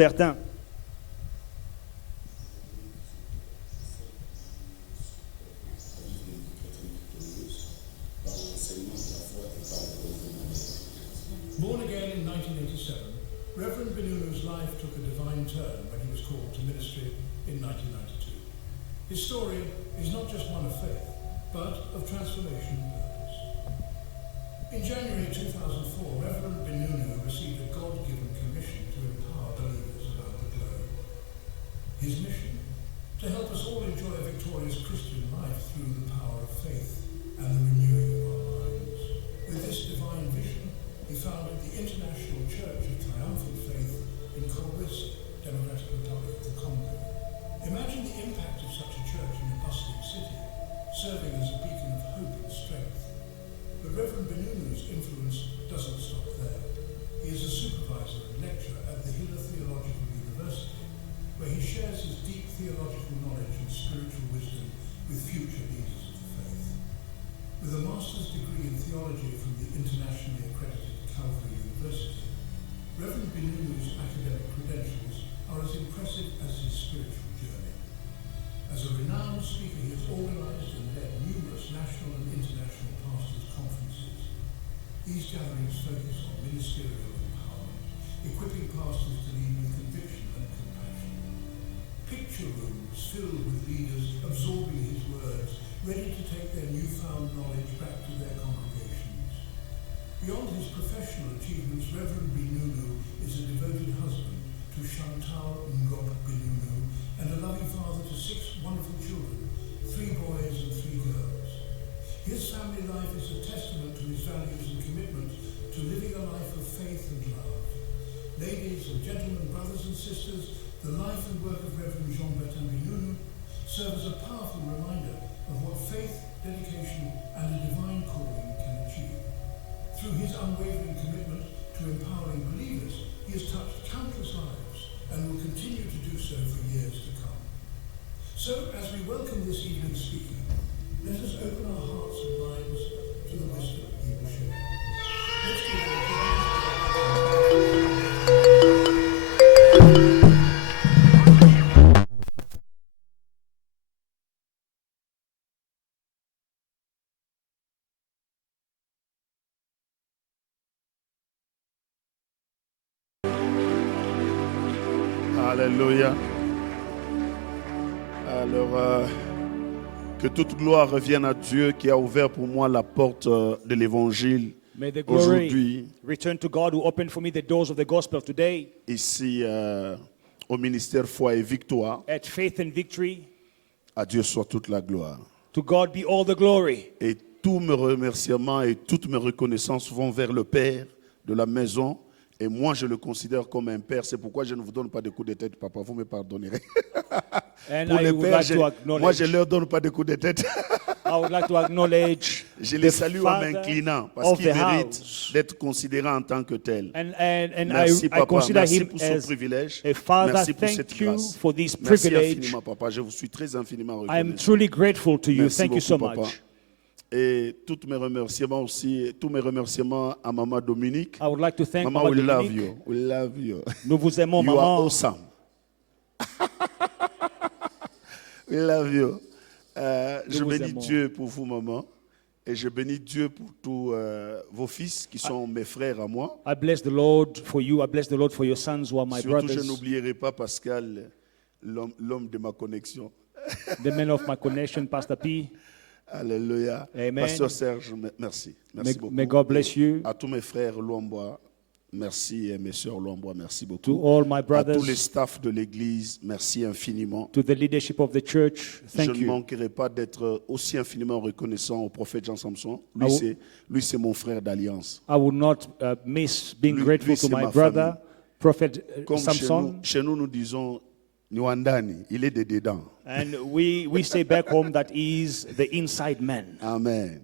Bertin. Born again in 1987, Reverend Benunu's life took a divine turn when he was called to ministry in 1992. His story is not just one of faith, but of transformation and purpose. In January 2004, Reverend Benunu received a God-given commission to empower believers around the globe. His mission? To help us all enjoy a victorious Christian life through the power of faith and the renewing of our minds. With this divine vision, he founded the International Church of Triumphant Faith in Kolwezi, Democratic Republic of the Congo. Imagine the impact of such a church in a bustling city, serving as a beacon of hope and strength. But Reverend Benunu's influence doesn't stop there. He is a supervisor and lecturer at the Hiller Theological University, where he shares his deep theological knowledge and spiritual wisdom with future leaders of the faith. With a master's degree in theology from the internationally accredited Calvary University, Reverend Benunu's academic credentials are as impressive as his spiritual journey. As a renowned speaker, he has organized and led numerous national and international pastors' conferences. These gatherings focus on ministerial empowerment, equipping pastors to lead with conviction and compassion. Picture rooms filled with leaders absorbing his words, ready to take their newfound knowledge back to their congregations. Beyond his professional achievements, Reverend Benunu is a devoted husband to Chantal Ngop Benunu and a loving father to 6 wonderful children, 3 boys and 3 girls. His family life is a testament to his values and commitment to living a life of faith and love. Ladies and gentlemen, brothers and sisters, the life and work of Reverend Jean-Bertin Benunu serve as a powerful reminder of what faith, dedication and a divine calling can achieve. Through his unwavering commitment to empowering believers, he has touched countless lives and will continue to do so for years to come. So, as we welcome this evening's speaker, let us open our hearts and minds to the wisdom he will share. Let's give him Alléluia. Alors, que toute gloire revienne à Dieu qui a ouvert pour moi la porte de l'évangile May the aujourd'hui, glory return to God who opened for me the doors of the gospel today ici au ministère Foi et Victoire. at Faith and Victory. À Dieu soit toute la gloire. To God be all the glory. Et tous mes remerciements et toutes mes reconnaissances vont vers le Père de la maison. Et moi, je le considère comme un père. C'est pourquoi je ne vous donne pas de coups de tête, papa. Vous me pardonnerez. And Pour I les would pères, like to moi, je ne acknowledge, leur donne pas de coups de tête. I would like to acknowledge Je the les salue en father m'inclinant parce of qu'ils the méritent house. d'être considérés en tant que tels. And Merci, I papa. consider Merci him pour ce as privilège. a father. Merci pour cette Thank you grâce. for this Merci privilege. infiniment, papa. Je vous suis très infiniment I am reconnaissant. truly grateful to you. Merci Thank you so beaucoup, papa. much. Et tous mes remerciements aussi, tous mes remerciements à Maman Dominique. I would like to thank Maman, Mama we love Dominique. you. We love you. Nous vous aimons, You are maman. awesome. We love you. Je vous bénis aimons. Dieu pour vous, maman. Et je bénis Dieu pour tous vos fils qui sont mes frères à moi. I bless the Lord for you. I bless the Lord for your sons who are my Surtout, je brothers. n'oublierai pas Pascal, l'homme de ma connexion. The men of my connection, Pastor P. Alléluia. Amen. Pasteur Serge, merci. Merci beaucoup. May God bless you. À tous mes frères Luambois, merci. Et mes sœurs Luambois, merci beaucoup. To all my À tous les brothers, staffs de l'église, merci infiniment. to the leadership of the church, Je thank ne you. manquerai pas d'être aussi infiniment reconnaissant au prophète Jean Samson. Ah Lui, c'est mon frère d'alliance. I will not miss being Lui- grateful lui, to c'est my ma brother, famille. Prophet Comme Samson. chez nous, nous disons, Nwandani, il est de dedans. And we say back home that he is the inside man. Amen.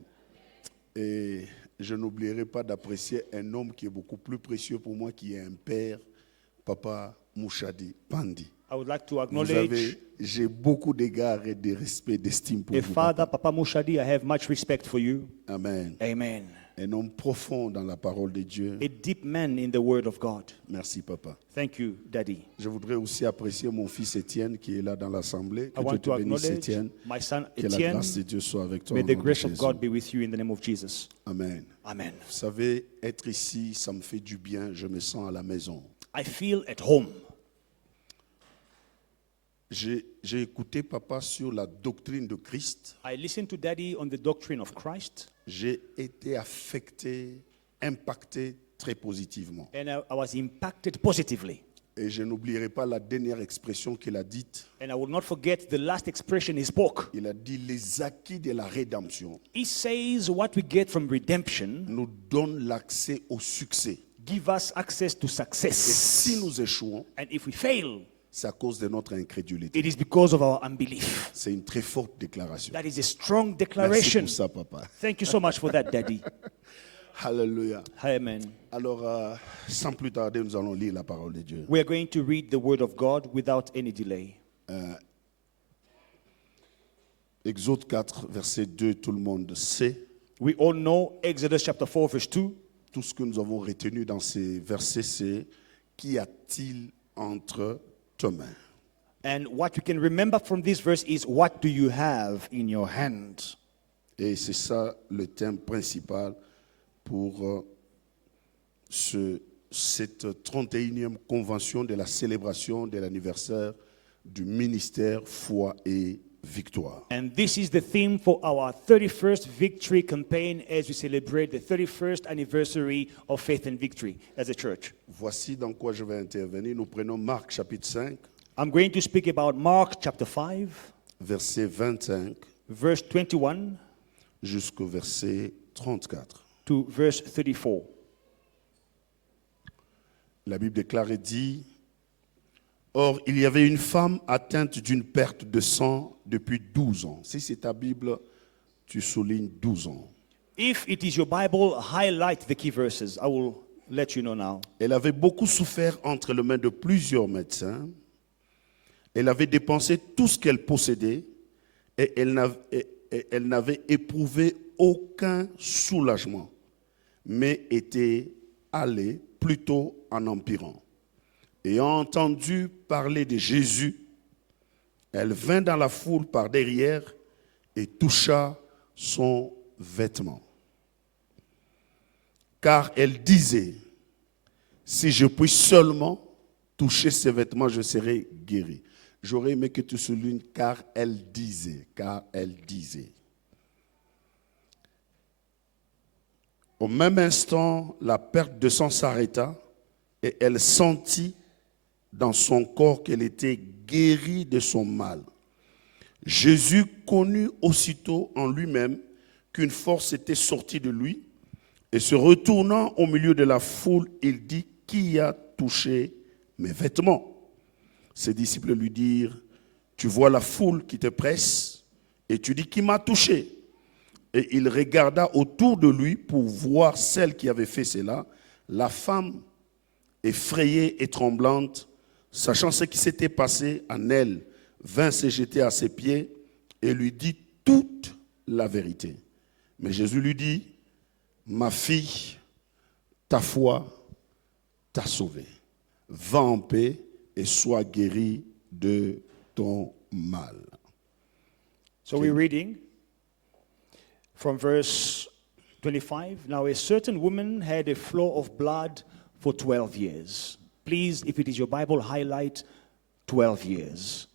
Et je n'oublierai pas d'apprécier un homme qui est beaucoup plus précieux pour moi, qui est un père, Papa Mouchadi Pandi. I would like to Vous acknowledge savez, j'ai beaucoup d'égards et de respect, d'estime pour a vous. father, Papa. Papa Mushadi. I have much respect for you. Amen. Amen. Un homme profond dans la parole de Dieu. a deep man in the Word of God. Merci, papa. Thank you, Daddy. Je voudrais aussi apprécier mon fils Étienne qui est là dans l'assemblée. I Que Dieu want te to bénisse, acknowledge Étienne. my son Que la Etienne. grâce de Dieu soit avec toi. May au the nom de grace of Jésus. God be with you in the name of Jesus. Amen. Amen. Vous savez, être ici, ça me fait du bien. Je me sens à la maison. I feel at home. J'ai écouté papa sur la doctrine de Christ. I listened to Daddy on the doctrine of Christ, J'ai été affecté, impacté très positivement. and I was impacted positively. Et je n'oublierai pas la dernière expression qu'il a dite. And I will not forget the last expression he spoke. Il a dit les acquis de la rédemption He says what we get from redemption nous donnent l'accès au succès. give us access to Et success. si nous échouons, And if we fail, c'est à cause de notre incrédulité. it is because of our unbelief. C'est une très forte déclaration. That is a strong Merci declaration. pour ça, papa. Thank you so much for that, Daddy. Alléluia. Amen. Alors, sans plus tarder, nous allons lire la parole de Dieu. We are going to read the Word of God without any delay. Exode 4, verset 2, tout le monde sait. We all know Exodus chapter 4, verse 2. Tout ce que nous avons retenu dans ces versets, c'est qu'y a-t-il entre tes mains? And what we can remember from this verse is, what do you have in your hand? Et c'est ça le thème principal pour cette 31e convention de la célébration de l'anniversaire du ministère Foi et Victoire. And this is the theme for our 31st victory campaign as we celebrate the 31st anniversary of Faith and Victory as a church. Voici dans quoi je vais intervenir. Nous prenons Marc chapitre 5, I'm going to speak about Mark chapter 5, verset 25 verse 21 jusqu'au verset 34. to verse 34. La Bible déclare et dit, « Or, il y avait une femme atteinte d'une perte de sang depuis 12 ans. » Si c'est ta Bible, tu soulignes 12 ans. If it is your Bible, highlight the key verses. I will let you know now. Elle avait beaucoup souffert entre les mains de plusieurs médecins. Elle avait dépensé tout ce qu'elle possédait et elle n'avait éprouvé aucun soulagement, mais était allée plutôt en empirant. Ayant entendu parler de Jésus, elle vint dans la foule par derrière et toucha son vêtement. Car elle disait, si je puis seulement toucher ses vêtements, je serai guéri. J'aurais aimé que tu soulignes, car elle disait, car elle disait. Au même instant, la perte de sang s'arrêta et elle sentit dans son corps qu'elle était guérie de son mal. Jésus connut aussitôt en lui-même qu'une force était sortie de lui et se retournant au milieu de la foule, il dit, qui a touché mes vêtements? Ses disciples lui dirent, tu vois la foule qui te presse et tu dis, qui m'a touché? Et il regarda autour de lui pour voir celle qui avait fait cela. La femme, effrayée et tremblante, sachant ce qui s'était passé en elle, vint se jeter à ses pieds et lui dit toute la vérité. Mais Jésus lui dit, ma fille, ta foi t'a sauvée. Va en paix et sois guérie de ton mal. So we're reading from verse 25. Now a certain woman had a flow of blood for 12 years. Please, if it is your Bible, highlight 12 years.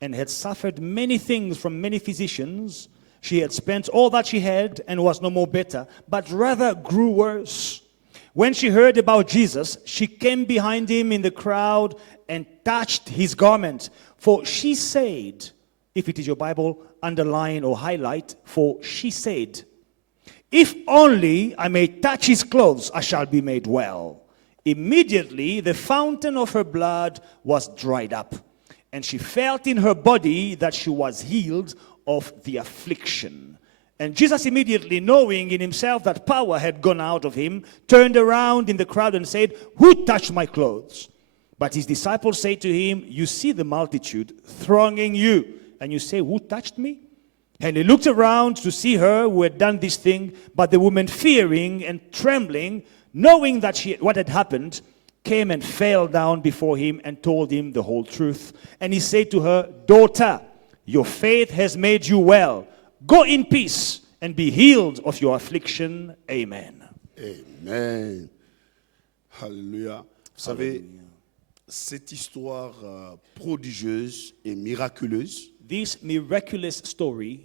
And had suffered many things from many physicians. She had spent all that she had and was no more better, but rather grew worse. When she heard about Jesus, she came behind him in the crowd and touched his garment. For she said, if it is your Bible, underline or highlight, for she said, if only I may touch his clothes, I shall be made well. Immediately the fountain of her blood was dried up, and she felt in her body that she was healed of the affliction. And Jesus, immediately knowing in himself that power had gone out of him, turned around in the crowd and said, who touched my clothes? But his disciples say to him, you see the multitude thronging you, and you say, who touched me? And he looked around to see her who had done this thing, but the woman, fearing and trembling, knowing that what had happened, came and fell down before him and told him the whole truth. And he said to her, "Daughter, your faith has made you well. Go in peace and be healed of your affliction." Amen. Amen. Alléluia. Vous savez, cette histoire prodigieuse et miraculeuse, This miraculous story,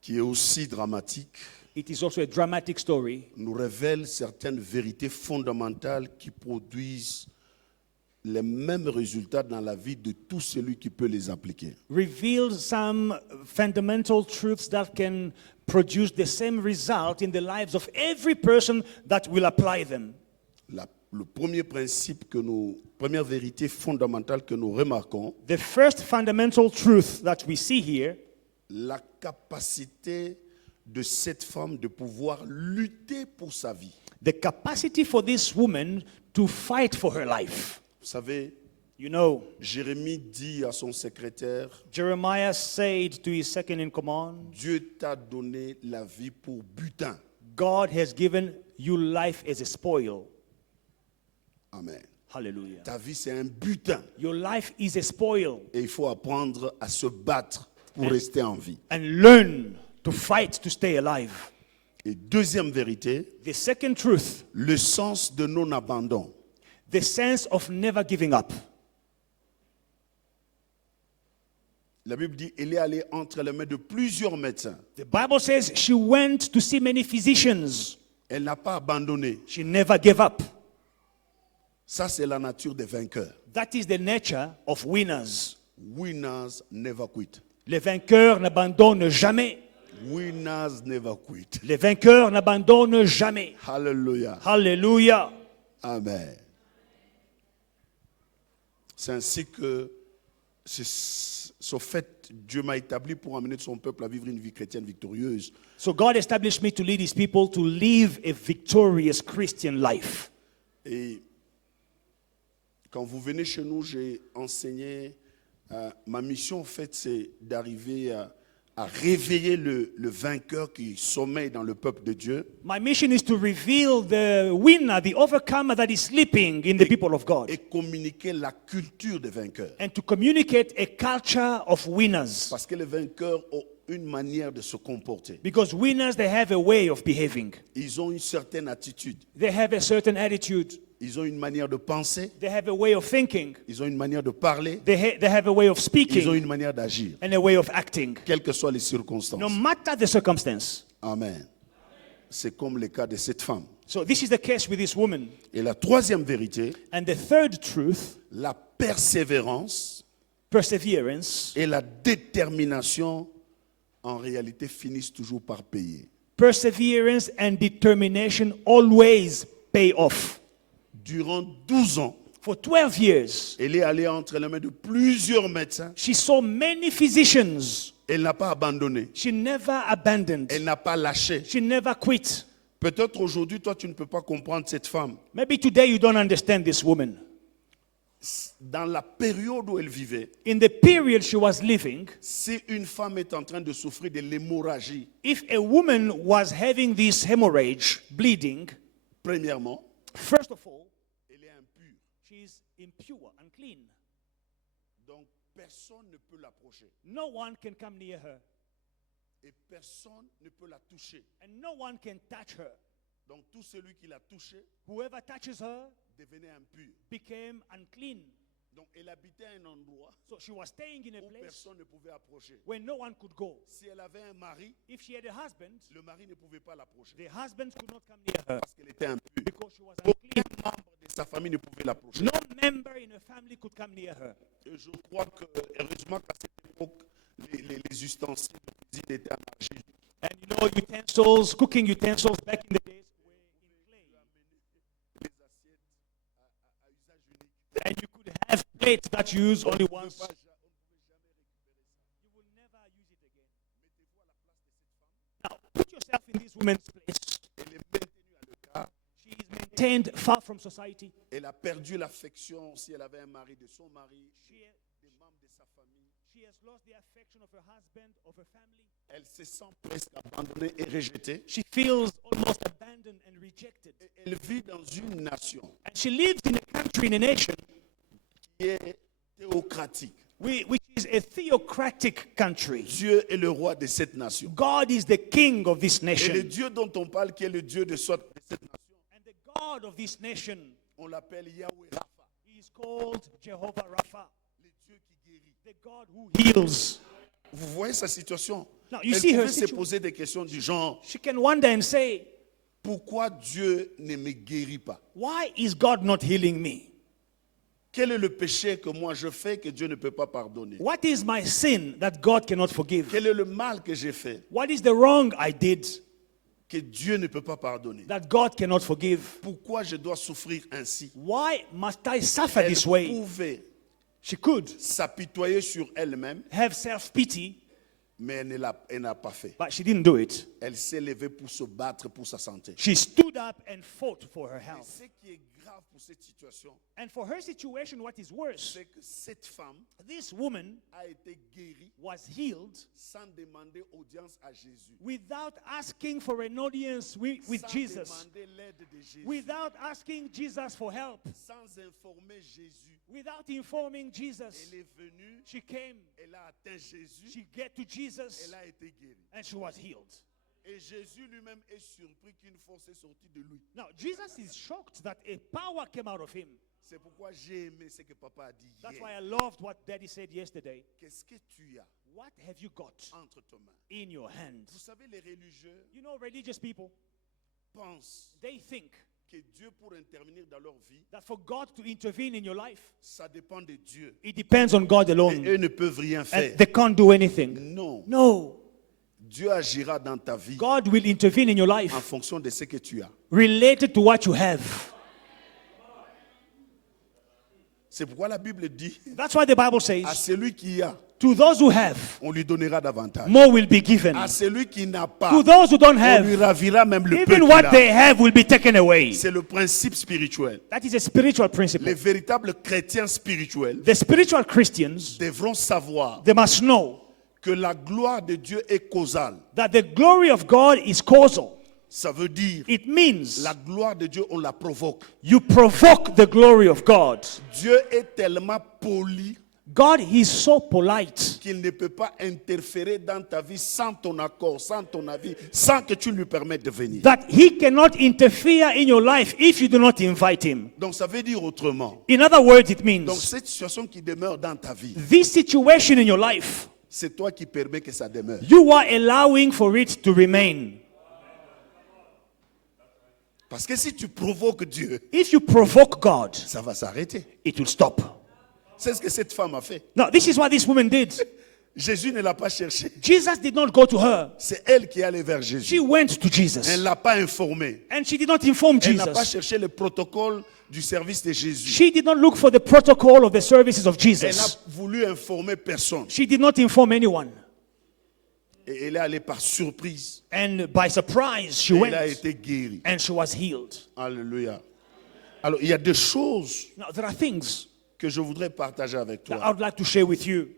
qui est aussi dramatique, it is also a dramatic story, nous révèle certaines vérités fondamentales qui produisent les mêmes résultats dans la vie de tout celui qui peut les appliquer. reveals some fundamental truths that can produce the same result in the lives of every person that will apply them. Le premier principe première vérité fondamentale que nous remarquons, The first fundamental truth that we see here, la capacité de cette femme de pouvoir lutter pour sa vie. the capacity for this woman to fight for her life. Vous savez, You know, Jérémie dit à son secrétaire, Jeremiah said to his second in command, Dieu t'a donné la vie pour butin. God has given you life as a spoil. Amen. Hallelujah. Ta vie, c'est un butin. Your life is a spoil. Et il faut apprendre à se battre pour rester en vie. And learn to fight to stay alive. Et deuxième vérité, The second truth, le sens de non-abandon. the sense of never giving up. La Bible dit, elle est allée entre les mains de plusieurs médecins. The Bible says she went to see many physicians. Elle n'a pas abandonné. She never gave up. Ça, c'est la nature des vainqueurs. That is the nature of winners. Winners never quit. Les vainqueurs n'abandonnent jamais. Winners never quit. Les vainqueurs n'abandonnent jamais. Hallelujah. Hallelujah. Amen. C'est ainsi que ce fait, Dieu m'a établi pour amener son peuple à vivre une vie chrétienne victorieuse. So God established me to lead his people to live a victorious Christian life. Et quand vous venez chez nous, j'ai enseigné, ma mission en fait, c'est d'arriver à réveiller le vainqueur qui sommeille dans le peuple de Dieu My mission is to reveal the winner, the overcomer that is sleeping in the people of God, et communiquer la culture des vainqueurs. and to communicate a culture of winners. Parce que les vainqueurs ont une manière de se comporter. Because winners, they have a way of behaving. Ils ont une certaine attitude. They have a certain attitude. Ils ont une manière de penser. They have a way of thinking. Ils ont une manière de parler. They have a way of Ils ont speaking une manière d'agir. and a way of acting. Quelles que soient les circonstances. No matter the circumstance. Amen. C'est comme le cas de cette femme. So this is the case with this woman. Et la troisième vérité, And the third truth, la persévérance perseverance. et la détermination, en réalité, finissent toujours par payer. Perseverance and determination always pay off. Durant 12 ans, For 12 years, elle est allée entre les mains de plusieurs médecins. she saw many physicians. Elle n'a pas abandonné. She never abandoned. Elle n'a pas lâché. She never quit. Peut-être aujourd'hui, toi, tu ne peux pas comprendre cette femme. Maybe today you don't understand this woman. Dans la période où elle vivait, In the period she was living, si une femme est en train de souffrir de l'hémorragie, if a woman was having this hemorrhage, bleeding, premièrement, first of all, elle est impure. she is impure, unclean. Donc, personne ne peut l'approcher. No one can come near her, Et personne ne peut la toucher. and no one can touch her. Donc, tout celui qui l'a touchée Whoever touches her devenait impur. became unclean. Donc, elle habitait à un endroit So she was staying in a où place personne ne pouvait approcher. where no one could go. Si elle avait un mari, If she had a husband, le mari ne pouvait pas l'approcher the husband could not come near her parce qu'elle était impure. because she was unclean. Aucun membre de sa famille ne pouvait l'approcher. No member in her family could come near her. Et je crois que, heureusement qu'à cette époque, les ustensiles de cuisine étaient en argile. And you know, utensils, cooking utensils back in the days were in clay. Les assiettes à usage unique. And you could have plates that you use only On ne once. pouvait jamais récupérer ça. You will never use it again. Now, put yourself in this woman's place. Elle est maintenue à l'écart. She is maintained far from society. Elle a perdu l'affection si elle avait un mari de son mari, She, des membres de sa famille. she has lost the affection of her husband, of her family. Elle se sent presque abandonnée et rejetée. She feels almost abandoned and rejected. Et elle vit dans une nation And she lives in a country, in a nation, qui est théocratique. which is a theocratic country. Dieu est le roi de cette nation. God is the king of this Et le nation. Dieu dont on parle, qui est le Dieu de cette nation, And the God of this nation on l'appelle Yahweh Rapha, is called Jehovah Rapha, le Dieu qui guérit. the God who heals. Vous voyez sa situation? Now, you Elle see her pouvait se situation. poser des questions du genre, She can wonder and say, pourquoi Dieu ne me guérit pas? why is God not healing me? Quel est le péché que moi je fais que Dieu ne peut pas pardonner? What is my sin that God cannot forgive? Quel est le mal que j'ai fait What is the wrong I did que Dieu ne peut pas pardonner? that God cannot forgive? Pourquoi je dois souffrir ainsi? Why must I suffer Elle this way? pouvait She could s'apitoyer sur elle-même, have self-pity, mais elle n'a pas fait. but she didn't do it. Elle s'est levée pour se battre pour sa santé. She stood up and fought for her Et health. ce qui est grave pour cette situation, And for her situation, what is worse, c'est que cette femme this woman a été guérie was healed sans demander audience à Jésus. without asking for an audience with Sans Jesus, demander l'aide de Jésus. without asking Jesus for help, Sans informer Jésus. without informing Jesus. Elle est venue, She came, elle a atteint Jésus, she get to Jesus, elle a été guérie. and she was healed. Et Jésus lui-même est surpris qu'une force est sortie de lui. Now, Jesus is shocked that a power came out of him. C'est pourquoi j'ai aimé ce que papa a dit That's why hier. I loved what Daddy said yesterday. Qu'est-ce que tu as What have you got entre tes mains? in your Vous hand? savez, les religieux You know, religious people, pensent they think que Dieu, pour intervenir dans leur vie, that for God to intervene in your life, ça dépend de Dieu. it depends on God Et alone. eux ne peuvent rien faire. And they can't do anything. Non. No. Dieu agira dans ta vie God will intervene in your en life fonction de ce que tu as. related to what you have. C'est pourquoi la Bible dit, That's why the Bible à says, celui qui a, to those who have, on lui donnera davantage. more will be given. À celui qui n'a pas, To those who don't on lui have, ravira même le peu even qu'il what a. they have will be taken away. C'est le principe spirituel. That is a spiritual Les principle. véritables chrétiens spirituels The spiritual Christians, devront savoir they must know que la gloire de Dieu est causale. that the glory of God is causal. Ça veut dire, It means la gloire de Dieu, on la provoque. you provoke the glory of God. Dieu est tellement poli God is so polite qu'il ne peut pas interférer dans ta vie sans ton accord, sans ton avis, sans que tu lui permettes de venir. that he cannot interfere in your life if you do not invite him. Donc ça veut dire autrement. In other words, it Donc means cette situation qui demeure dans ta vie, this situation in your life, c'est toi qui permets que ça demeure. you are allowing for it to remain. Parce que si tu provoques Dieu, If you provoke God, ça va s'arrêter. it will stop. C'est ce que cette femme a fait. Now, this is what this woman did. Jésus ne l'a pas cherché. Jesus did not go to her. C'est elle qui est allée vers Jésus. She went to Elle Jesus. ne l'a pas informé. And she did not inform Elle n'a pas Jesus. cherché le protocole du service de Jésus. She did not look for the protocol of the services of Elle n'a Jesus. voulu informer personne. She did not inform anyone. Et elle est allée par surprise. And by surprise, she Et went elle a été guérie. and she was healed. Alléluia. Alors, il y a des choses Now, there are things que je voudrais partager avec that I toi. would like to share with you.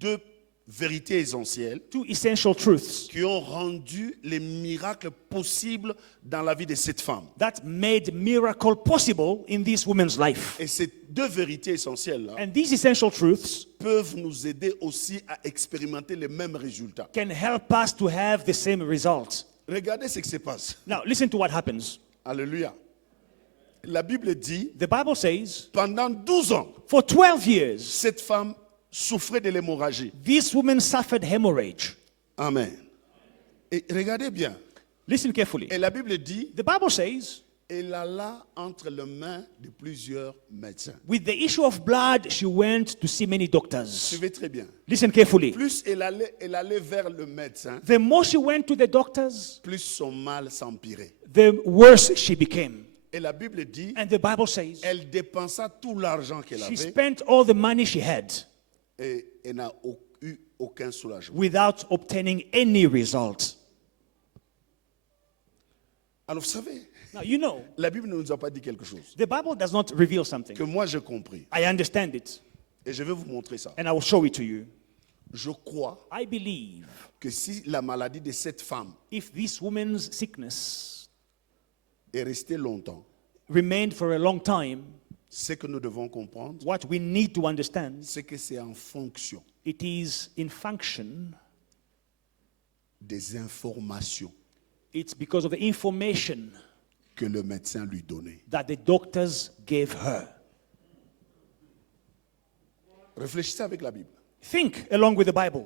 Deux vérités essentielles Two essential truths qui ont rendu les miracles possibles dans la vie de cette femme. that made miracle possible in this woman's life. Et ces deux vérités essentielles-là And these essential truths peuvent nous aider aussi à expérimenter les mêmes résultats. can help us to have the same result. Regardez ce qui se passe. Now, listen to what happens. Alléluia. La Bible dit, The Bible says, pendant 12 ans, for 12 years, cette femme souffrait de l'hémorragie. this woman suffered hemorrhage. Amen. Et regardez bien. Listen carefully. Et la Bible dit, The Bible says, elle alla entre les mains de plusieurs médecins. with the issue of blood, she went to see many doctors. Suivez très bien. Listen carefully. Plus elle allait vers le médecin, The more she went to the doctors, plus son mal s'empirait. the worse she became. Et la Bible dit, And the Bible says, elle dépensa tout l'argent qu'elle she avait spent all the money she had et elle n'a eu aucun soulagement. without obtaining any result. Alors vous savez, Now, you know, la Bible ne nous a pas dit quelque chose the Bible does not reveal something. que moi j'ai compris. I understand it, Et je vais vous montrer ça. and I will show it to you. Je crois I believe que si la maladie de cette femme if this woman's sickness est restée longtemps, remained for a long time, ce que nous devons comprendre, what we need to understand, c'est que c'est en fonction it is in function, des informations it's because of the information que le médecin lui donnait. that the doctors gave her. Réfléchissez avec la Bible. Think along with the Bible.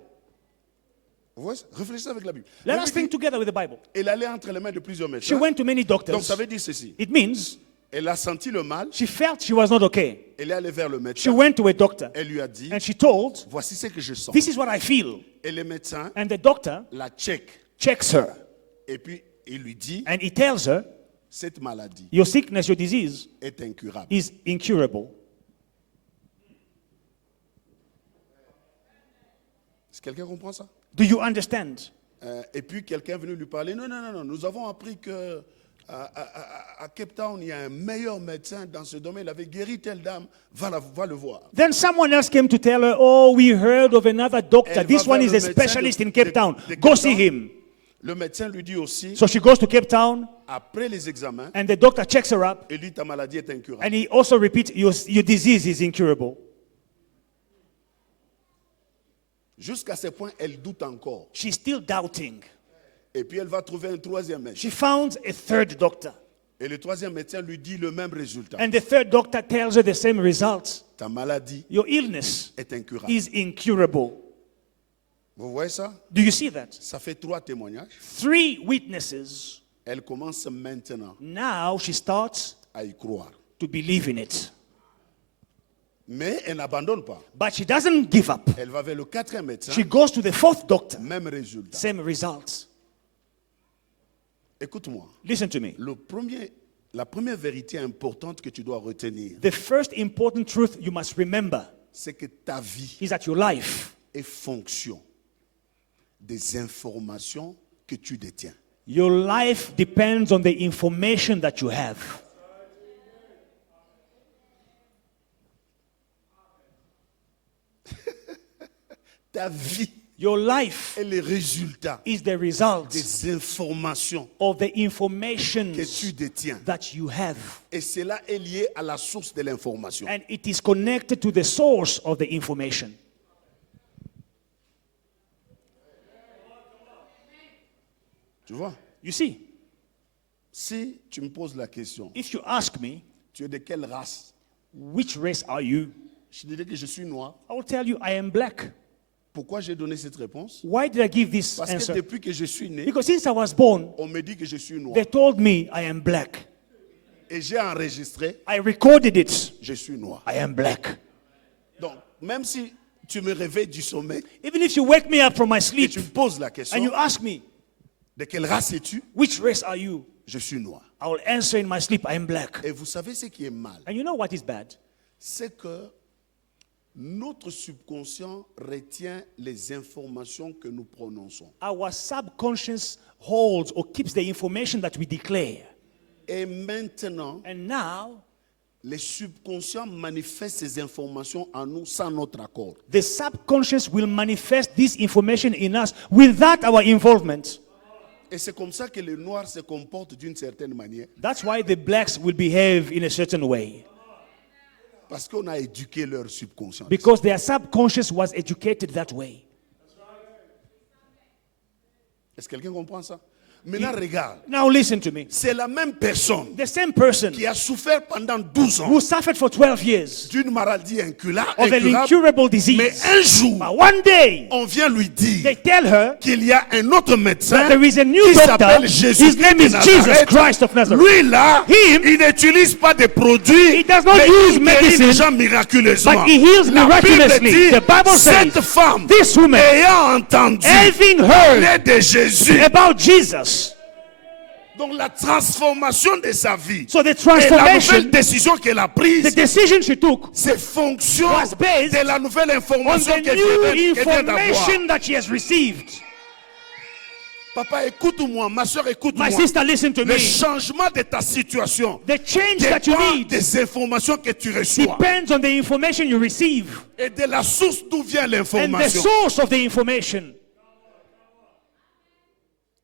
Vous voyez? Réfléchissez avec la Bible. Let La us Bible think dit, together with the Bible. elle allait entre les mains de plusieurs She médecins. went to many Donc doctors. ça veut dire ceci. It means Elle a senti le mal, she felt she was not okay. elle est allée vers le She médecin, went to a doctor elle lui a dit, and she told, voici ce que je sens. this is what I feel. Et le médecin And the doctor la check. checks her Et puis il lui dit, and he tells her, cette maladie your sickness, your disease est incurable. is incurable. Est-ce que quelqu'un comprend ça? Do you understand? Et puis quelqu'un est venu lui parler, non, nous avons appris que à Cape Town, il y a un meilleur médecin dans ce domaine, il avait guéri telle dame, va le voir. Then someone else came to tell her, oh, we heard of another doctor. Elle This va one vers is le a médecin specialist de- in Cape de- Town. de Go Cape see Town. him. Le médecin lui dit aussi, So she goes to Cape Town après les examens, and the doctor checks her up il dit ta maladie est incurable. and he also repeats, your disease is incurable. Jusqu'à ce point, elle doute encore. She's still doubting. Et puis elle va trouver un troisième médecin. She found a third doctor. Et le troisième médecin lui dit le même résultat. And the third doctor tells her the same results. Ta maladie Your illness est incurable. is incurable. Vous voyez ça? Do you see that? Ça fait 3 témoignages. 3 witnesses. Elle commence maintenant Now she starts à y croire. to believe in it. Mais elle n'abandonne pas. But she doesn't give up. Elle va vers le quatrième médecin. She goes to the 4th doctor. Même résultat. Same results. Écoute-moi. Listen to me. La première vérité importante que tu dois retenir, The first important truth you must remember c'est que ta vie is that your life, est fonction des informations que tu détiens. your life depends on the information that you have. Ta vie Your life est le résultat is the result des informations of the que information tu détiens. that you have. Et cela est lié à la source de l'information. And it is connected to the source of the information. Tu vois? You see, Si tu me poses la question, if you ask me, tu es de quelle race? which race are you? Je dirais que je suis noir. I will tell you, I am black. Pourquoi j'ai donné cette réponse? Why did I give this Parce que answer? depuis que je suis né, Because since I was born, on me dit que je suis noir. they told me I am black. Et j'ai enregistré, I recorded it. je suis noir. I am black. Donc, même si tu me réveilles du sommeil Even if you wake me up from my et sleep tu me poses la and question, you ask me, de quelle race es-tu? which race are you? Je suis noir. I will answer in my sleep, I am black. Et vous savez ce qui est mal? And you know what is bad? C'est que notre subconscient retient les informations que nous prononçons. Our subconscious holds or keeps the information that we declare. Et maintenant, And now, les subconscients manifestent ces informations en nous sans notre accord. the subconscious will manifest this information in us without our involvement. Et c'est comme ça que les noirs se comportent d'une certaine manière. That's why the blacks will behave in a certain way. Parce qu'on a éduqué leur subconscient. Because their subconscious was educated that way. Est-ce que quelqu'un comprend ça? Maintenant, regarde. Now listen to me. C'est la même personne The same person qui a souffert pendant 12 ans who suffered for 12 years d'une maladie of an incurable. incurable Mais disease. un jour, But one day, on vient lui dire they tell her qu'il y a un autre médecin that there is a new qui doctor. s'appelle Jésus. His name is de Jesus Nazareth. Christ of Nazareth. Lui là, Him, il n'utilise pas de produits, he does not mais use il guérit medicine, les gens miraculeusement. but he heals La Bible miraculously. dit, The Bible says, cette femme, this woman, ayant entendu having heard parler de Jésus, about Jesus, donc la transformation de sa vie, so the et la transformation, nouvelle décision qu'elle a the prise, decision she took c'est fonction was based de la nouvelle on information the qu'elle new vient d'avoir. information that she has received. Papa, écoute-moi. Ma soeur, écoute-moi. My sister, listen to Le me. changement de ta situation The change that you dépend need des informations que tu reçois depends on the information you receive et de la source d'où vient and the l'information. source of the information.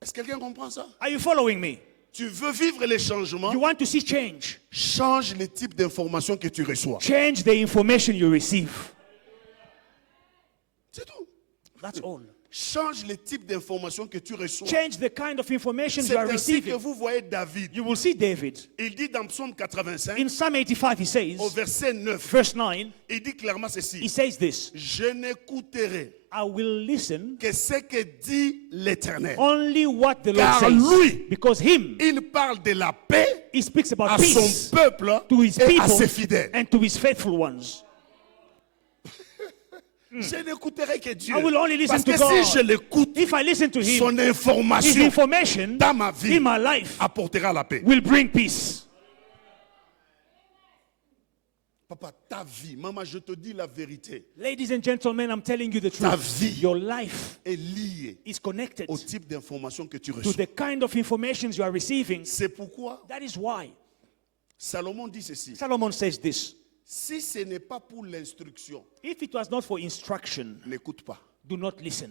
Est-ce que quelqu'un comprend ça? Are you following me? Tu veux vivre les changements, You want to see change. change le type d'information que tu reçois. Change the information you receive. C'est tout. That's all. Change le type d'information que tu reçois. Change the kind of information you C'est are ainsi que receiving. vous voyez David. You will see David. Il dit dans Psaume 85, In Psalm 85, he says, au verset 9, verse 9, il dit clairement he ceci. says this, Je n'écouterai I will listen que ce que dit l'Éternel. only what the Lord Car says. lui, Because him, il parle de la paix he speaks about à peace son peuple to his et à people ses fidèles. and to his faithful ones. Je n'écouterai que Dieu. I will only listen Parce to que God. si je l'écoute, If I listen to him, son his information information dans ma vie in my life apportera la paix. will bring peace. Papa, ta vie, maman, je te dis la vérité, Ladies and gentlemen, I'm telling you the ta truth. vie Your life est liée is connected au type d'information que tu to reçois. the kind of informations you are receiving. C'est pourquoi That is why Salomon dit ceci. Solomon says this. Si ce n'est pas pour l'instruction, If it was not for instruction, n'écoute pas. do not listen.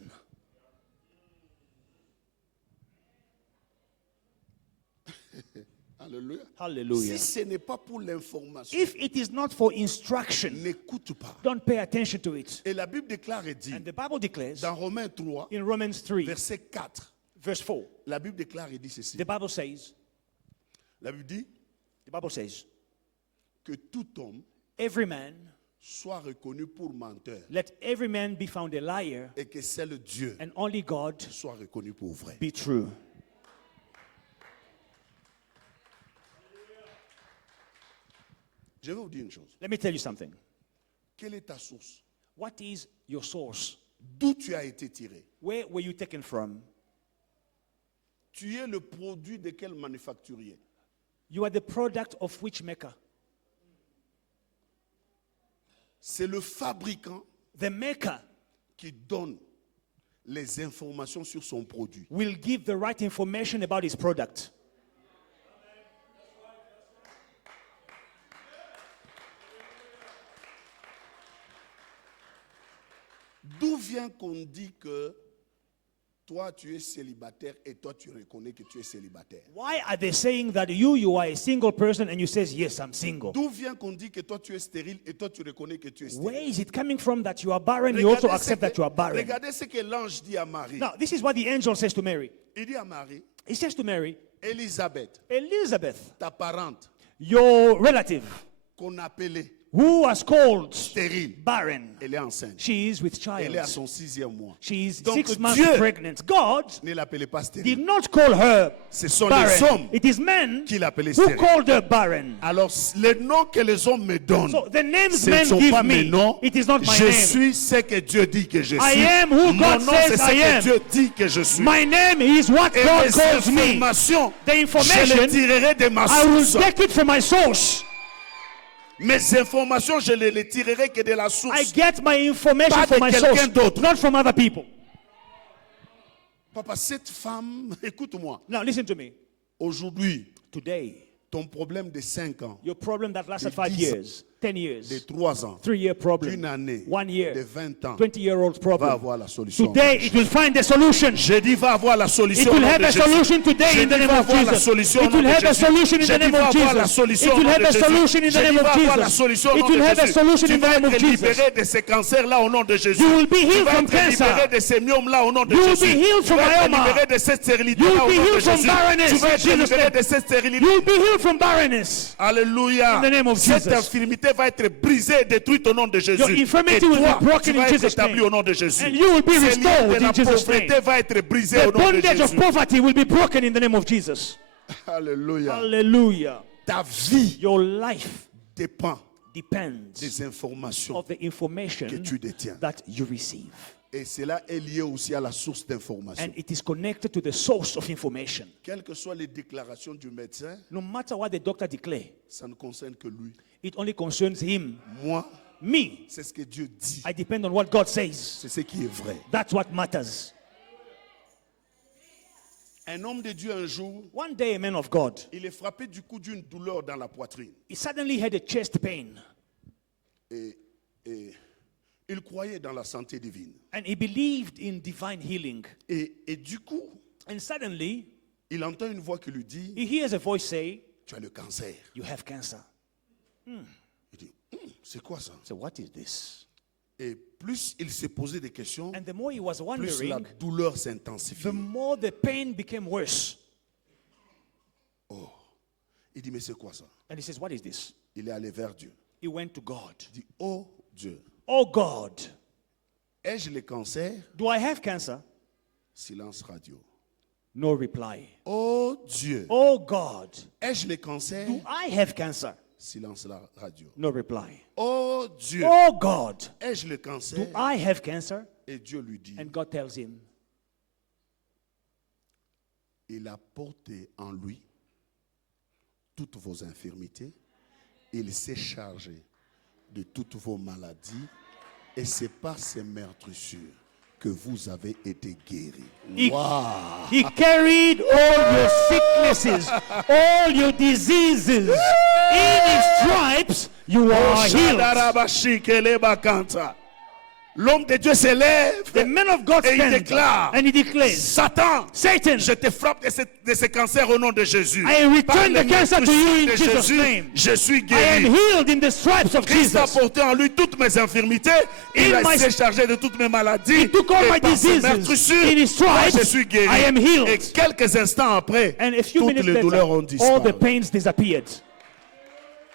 Alléluia. Hallelujah. Si ce n'est pas pour l'information, If it is not for instruction, n'écoute pas. don't pay attention to it. Et la Bible déclare et dit, And the Bible declares dans Romains 3, in Romans 3, verset 4, verse 4, la Bible déclare et dit ceci. the Bible says, La Bible dit que tout homme every man, soit reconnu pour menteur let every man be found a liar, et que seul Dieu and only God soit reconnu pour vrai. be true. Je vais vous dire une chose. Let me tell you something. Quelle est ta source? What is your source? D'où tu as été tiré? Where were you taken from? Tu es le produit de quel manufacturier? You are the product of which maker? C'est le fabricant The maker qui donne les informations sur son produit. will give the right information about his product. D'où vient qu'on dit que toi tu es célibataire et toi tu reconnais que tu es célibataire? Why are they saying that you are a single person and you says, yes, I'm single? D'où vient qu'on dit que toi tu es stérile et toi tu reconnais que tu es stérile? Where is it coming from that you are barren? You also accept that you are barren. Regardez ce que l'ange dit à Marie. Now, this is what the angel says to Mary. Il dit à Marie, He says to Mary, Élisabeth, Elizabeth, ta parente, your relative, qu'on appelait who was called stérile, barren, elle est enceinte. she is with Elle est à child. son 6e mois. She is Donc 6 months Dieu pregnant. God ne l'appelait pas did stérile. not call her Ce sont les barren. hommes It is men qui l'appelaient who stérile. called her barren. Alors, les noms que les hommes me donnent, So the names ce ne men sont give pas mes me, noms. it is not my Je name. suis ce que Dieu dit que je suis. I am who Mon God nom, says c'est ce I que am. Dieu dit que je suis. My name is what Et God les calls me. informations, The je information, les tirerai de ma I will source. get it from my source. Mes informations, je ne les tirerai que de la I source. get my information Pas de from my quelqu'un source, d'autre. not from other people. Papa, cette femme, écoute-moi. Now listen to me. Aujourd'hui, Today, ton problème de 5 ans, your problem that lasted De 5 10 years, 10 de years, 3 ans, 3-year problem, d'une année, 1 year, de 20 ans, 20-year-old va problem. avoir la solution. Today it will find a solution. J'ai dit va avoir la It solution. will au nom have de a Jésus. solution today J'ai in the dit name va of avoir la Jesus. solution au It nom will de have a Jésus. solution in J'ai the dit name va of avoir la Jesus. solution It au will nom have de a Jésus. solution in the J'ai dit name of va avoir la Jesus. solution au It nom will de have a Jésus. solution Tu in the vas name être of Jesus. libéré de ces cancers-là au nom de Jésus. You will be Tu healed vas from être libéré cancer. de ces myomes-là au nom de You will Jésus. be healed Tu from vas être myoma. libéré de cette You stérilité-là will au be nom de healed from Jésus. barrenness Tu vas in être Jesus' libéré name. de cette stérilité. You will be healed from barrenness. Alléluia. In the name of Cette Jesus. infirmité va être brisée et détruite au nom de Jésus. Your infirmity Et will toi, be broken tu vas in être Jesus' établi name. au nom de Jésus. And you will be Ce lien restored de in la Jesus' pauvreté name. va être brisé The au nom de bondage of Jésus. poverty will be broken in the name of Jesus. Alléluia. Hallelujah. Ta vie Your life dépend depends des informations of the information que tu détiens. that you receive. Et cela est lié aussi à la source d'information. And it is connected to the source of information. Quelles que soient les déclarations du médecin, No matter what the doctor declares, ça ne concerne que lui. it only concerns him. Moi, Me, c'est ce que Dieu dit. I depend on what God says. C'est ce qui est vrai. That's what matters. Un homme de Dieu un jour, One day, a man of God, il est frappé du coup d'une douleur dans la poitrine. he suddenly had a chest pain. Et il croyait dans la santé divine. And he believed in divine healing. Et du coup, And suddenly, il entend une voix qui lui dit, he hears a voice say, tu as le cancer. you have cancer. Il dit, c'est quoi ça? So what is this? Et plus il s'est posé des questions, And the more he was plus la wondering, douleur s'intensifie. the more the pain became worse. Il dit, mais c'est quoi ça? And he says, what is this? Il est allé vers Dieu. He went to God. Il dit, oh Dieu, Oh God, ai-je le cancer? do I have cancer? Silence radio. No reply. Oh Dieu, Oh God, ai-je le cancer? do I have cancer? Silence la radio. No reply. Oh Dieu, Oh God, ai-je le do cancer? I have cancer? Et Dieu lui dit, And God tells him, il a porté en lui toutes vos infirmités. Il s'est chargé de toutes vos maladies. Et c'est par ces meurtrissures que vous avez été guéris. He, Wow. he carried all your sicknesses, all your diseases. In his stripes, you are healed. L'homme de Dieu s'élève The man of God et il stands déclare, and he declares, Satan, Satan, je te frappe de ce cancer au nom de Jésus. I return Par les the cancer to you in meurtrissures de Jesus' Jésus, name. je suis I am guéri. healed in the stripes of Christ a Jesus. porté en lui toutes mes infirmités. Il In my- s'est chargé de toutes mes maladies. He took all et my par ses diseases. meurtrissures, In his moi, stripes, je suis guéri. I am healed. Et quelques instants après, And a few toutes minutes les later, douleurs ont all the disparu. pains disappeared.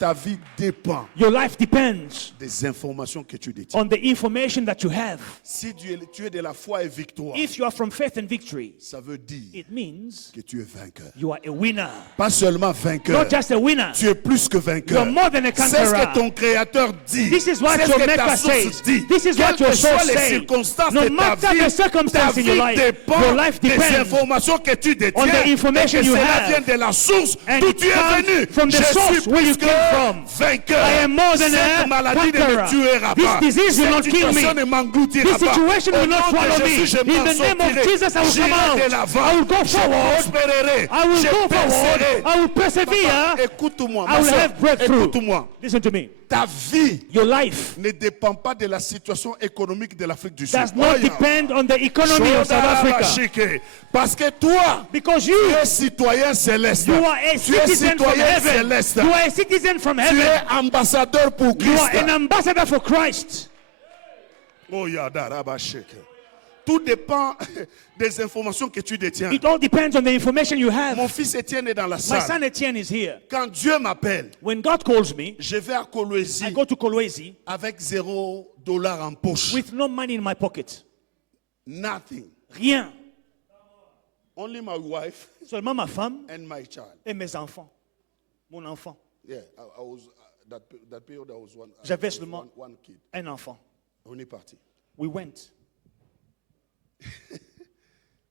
Ta vie dépend Your life depends des informations que tu détiens. on the information that you have. Si tu es de la foi et victoire, If you are from faith and victory, ça veut dire it means que tu es vainqueur. you are a winner. Pas seulement vainqueur, Not just a winner. tu es plus que vainqueur. You're more than a C'est ce que conqueror. ton créateur dit. This is what C'est ce your que ta maker source says. dit. This is what Quelles your que soient source les says. circonstances No de ta matter vie, the ta circumstance in your vie life, dépend your life des depends informations que tu détiens. on the information et que you cela have. vient de la source And d'où it tu es comes venu. from the Je source suis where you plus came que from. vainqueur. I am more than Cette a maladie ne conqueror. me tuera pas. This disease will not Cette kill me. situation ne m'engloutira This pas. situation Au will not nom de swallow me. Jésus, je In m'en the name of sortirai. Jesus, I will come J'irai out. de l'avant. I will go Je forward. prospérerai. I will Je go forward. percerai. I will persevere. Papa, écoute-moi, I ma will soeur, have breakthrough. écoute-moi. Listen to me. Ta vie Your life ne dépend pas de la situation économique de l'Afrique du Sud. does not depend on the economy of South Africa. Parce que toi, Because tu you es citoyen céleste. are a Tu es citizen from citoyen heaven. céleste. You are a citizen from Tu heaven. es ambassadeur pour You Christ. are an ambassador for Christ. Oh, yadarabasheke. Tout dépend des informations que tu détiens. It all depends on the information you have. Mon fils Étienne est dans la My salle. son Etienne is here. Quand Dieu m'appelle, When God calls me, je vais à Kolwezi I go to Kolwezi avec $0 en poche. with no money in my pocket. Nothing. Rien. Only my wife Seulement ma femme and my child. et mes enfants. Mon enfant. Yeah, I was that period I was one. J'avais seulement one kid. un enfant. On est parti. We went.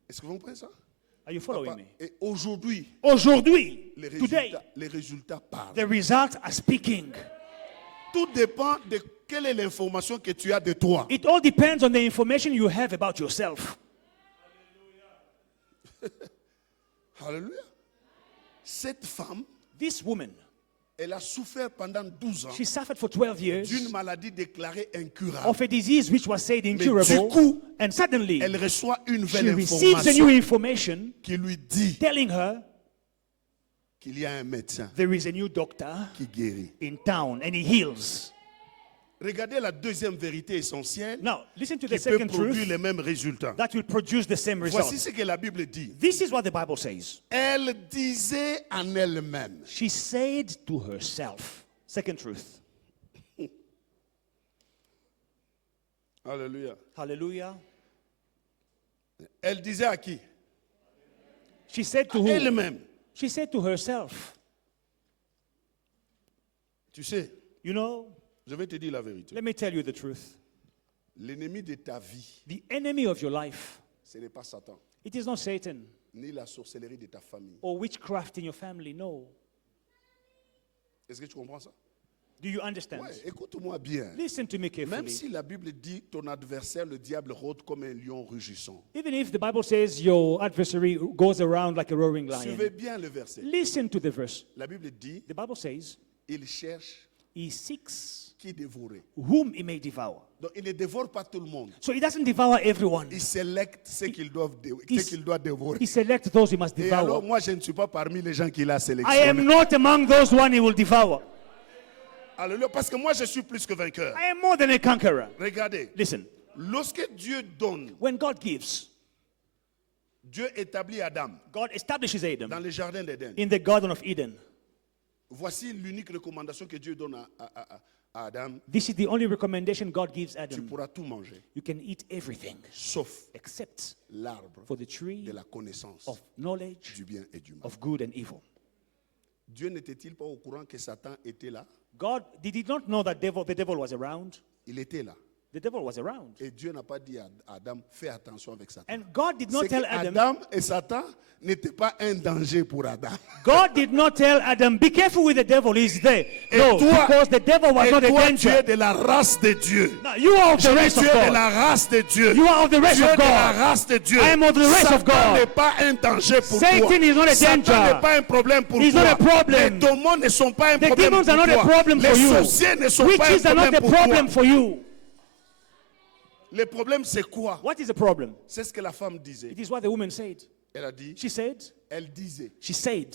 Est-ce que vous comprenez ça? Are you following Papa, me? et aujourd'hui, Aujourd'hui, today, les résultats parlent. the results are speaking. Tout dépend de quelle est l'information que tu as de toi. It all depends on the information you have about yourself. Alléluia. Cette femme, This woman, elle a souffert pendant 12 ans she suffered for 12 years d'une maladie déclarée incurable. of a disease which was said du incurable, coup, and suddenly Elle reçoit une she nouvelle receives a new information information qui lui dit telling her qu'il y a un médecin there is a new doctor qui guérit. in town and he heals. Regardez la deuxième vérité essentielle Now, listen to qui the peut second produire truth les mêmes résultats. that will produce the same result. Voici ce que la Bible dit. This is what the Bible says. Elle disait en elle-même. She said to herself, second truth. Alléluia. Hallelujah. Elle disait à qui? She said to who? Elle-même. She said to herself, Tu sais, you know, je vais te dire la vérité. let me tell you the truth. L'ennemi de ta vie, The enemy of your life, ce n'est pas Satan, it is not Satan ni la sorcellerie de ta famille. or witchcraft in your family. No. Est-ce que tu comprends ça? Do you understand? Ouais, écoute-moi bien. Listen to me Même carefully. si la Bible dit ton adversaire, le diable, rôde comme un lion rugissant. Even if the Bible says your adversary goes around like a roaring Suivez lion, bien le verset. listen to the verse. La Bible dit, The Bible says il cherche he seeks qui dévorer. whom he may devour. Donc il ne dévore pas tout le monde. So he doesn't devour everyone. Il sélecte ce qu'il doit, Il- ce qu'il doit dévorer. He selects those he must Et alors, devour. moi, je ne suis pas parmi les gens qu'il a I am sélectionnés. not among those one he will devour. Alléluia, parce que moi, je suis plus que vainqueur. I am more than a conqueror. Regardez, Listen, lorsque Dieu donne, when God gives, Dieu établit Adam God establishes dans Adam le jardin d'Éden. in the Garden of Eden. Voici l'unique recommandation que Dieu donne à Adam. This is the only recommendation God gives Tu Adam. pourras tout manger, You can eat everything sauf except l'arbre for the tree de la connaissance of knowledge du bien et du mal. of good and evil. Dieu n'était-il pas au courant que Satan était là? God did not know that the devil was around. Il était là. The devil was around. Et Dieu n'a pas dit à Adam, fais attention avec Satan. And God did not C'est tell que Adam, Adam et Satan n'étaient pas un danger pour Adam. God did not tell Adam, be careful with the devil, he's there. Et No, toi- because the devil was Et not a toi, tu es danger. de la race de Dieu. No, you are of Je the dis, race tu of es de God. la race de Dieu. You are of the race Tu es of de la God. race de Dieu. I am of the race of Satan God. n'est pas un danger pour Satan toi. is not a Satan danger. n'est pas un problème pour He's toi. not a problem. Les démons ne sont pas un The problème demons pour are not toi. a problem Les for you. sorciers ne sont pas un Witches are not problème a pour problem toi. for you. Le problème, c'est quoi? What is the problem? C'est ce que la femme disait. It is what the woman said. Elle a dit, She said, elle disait. she said,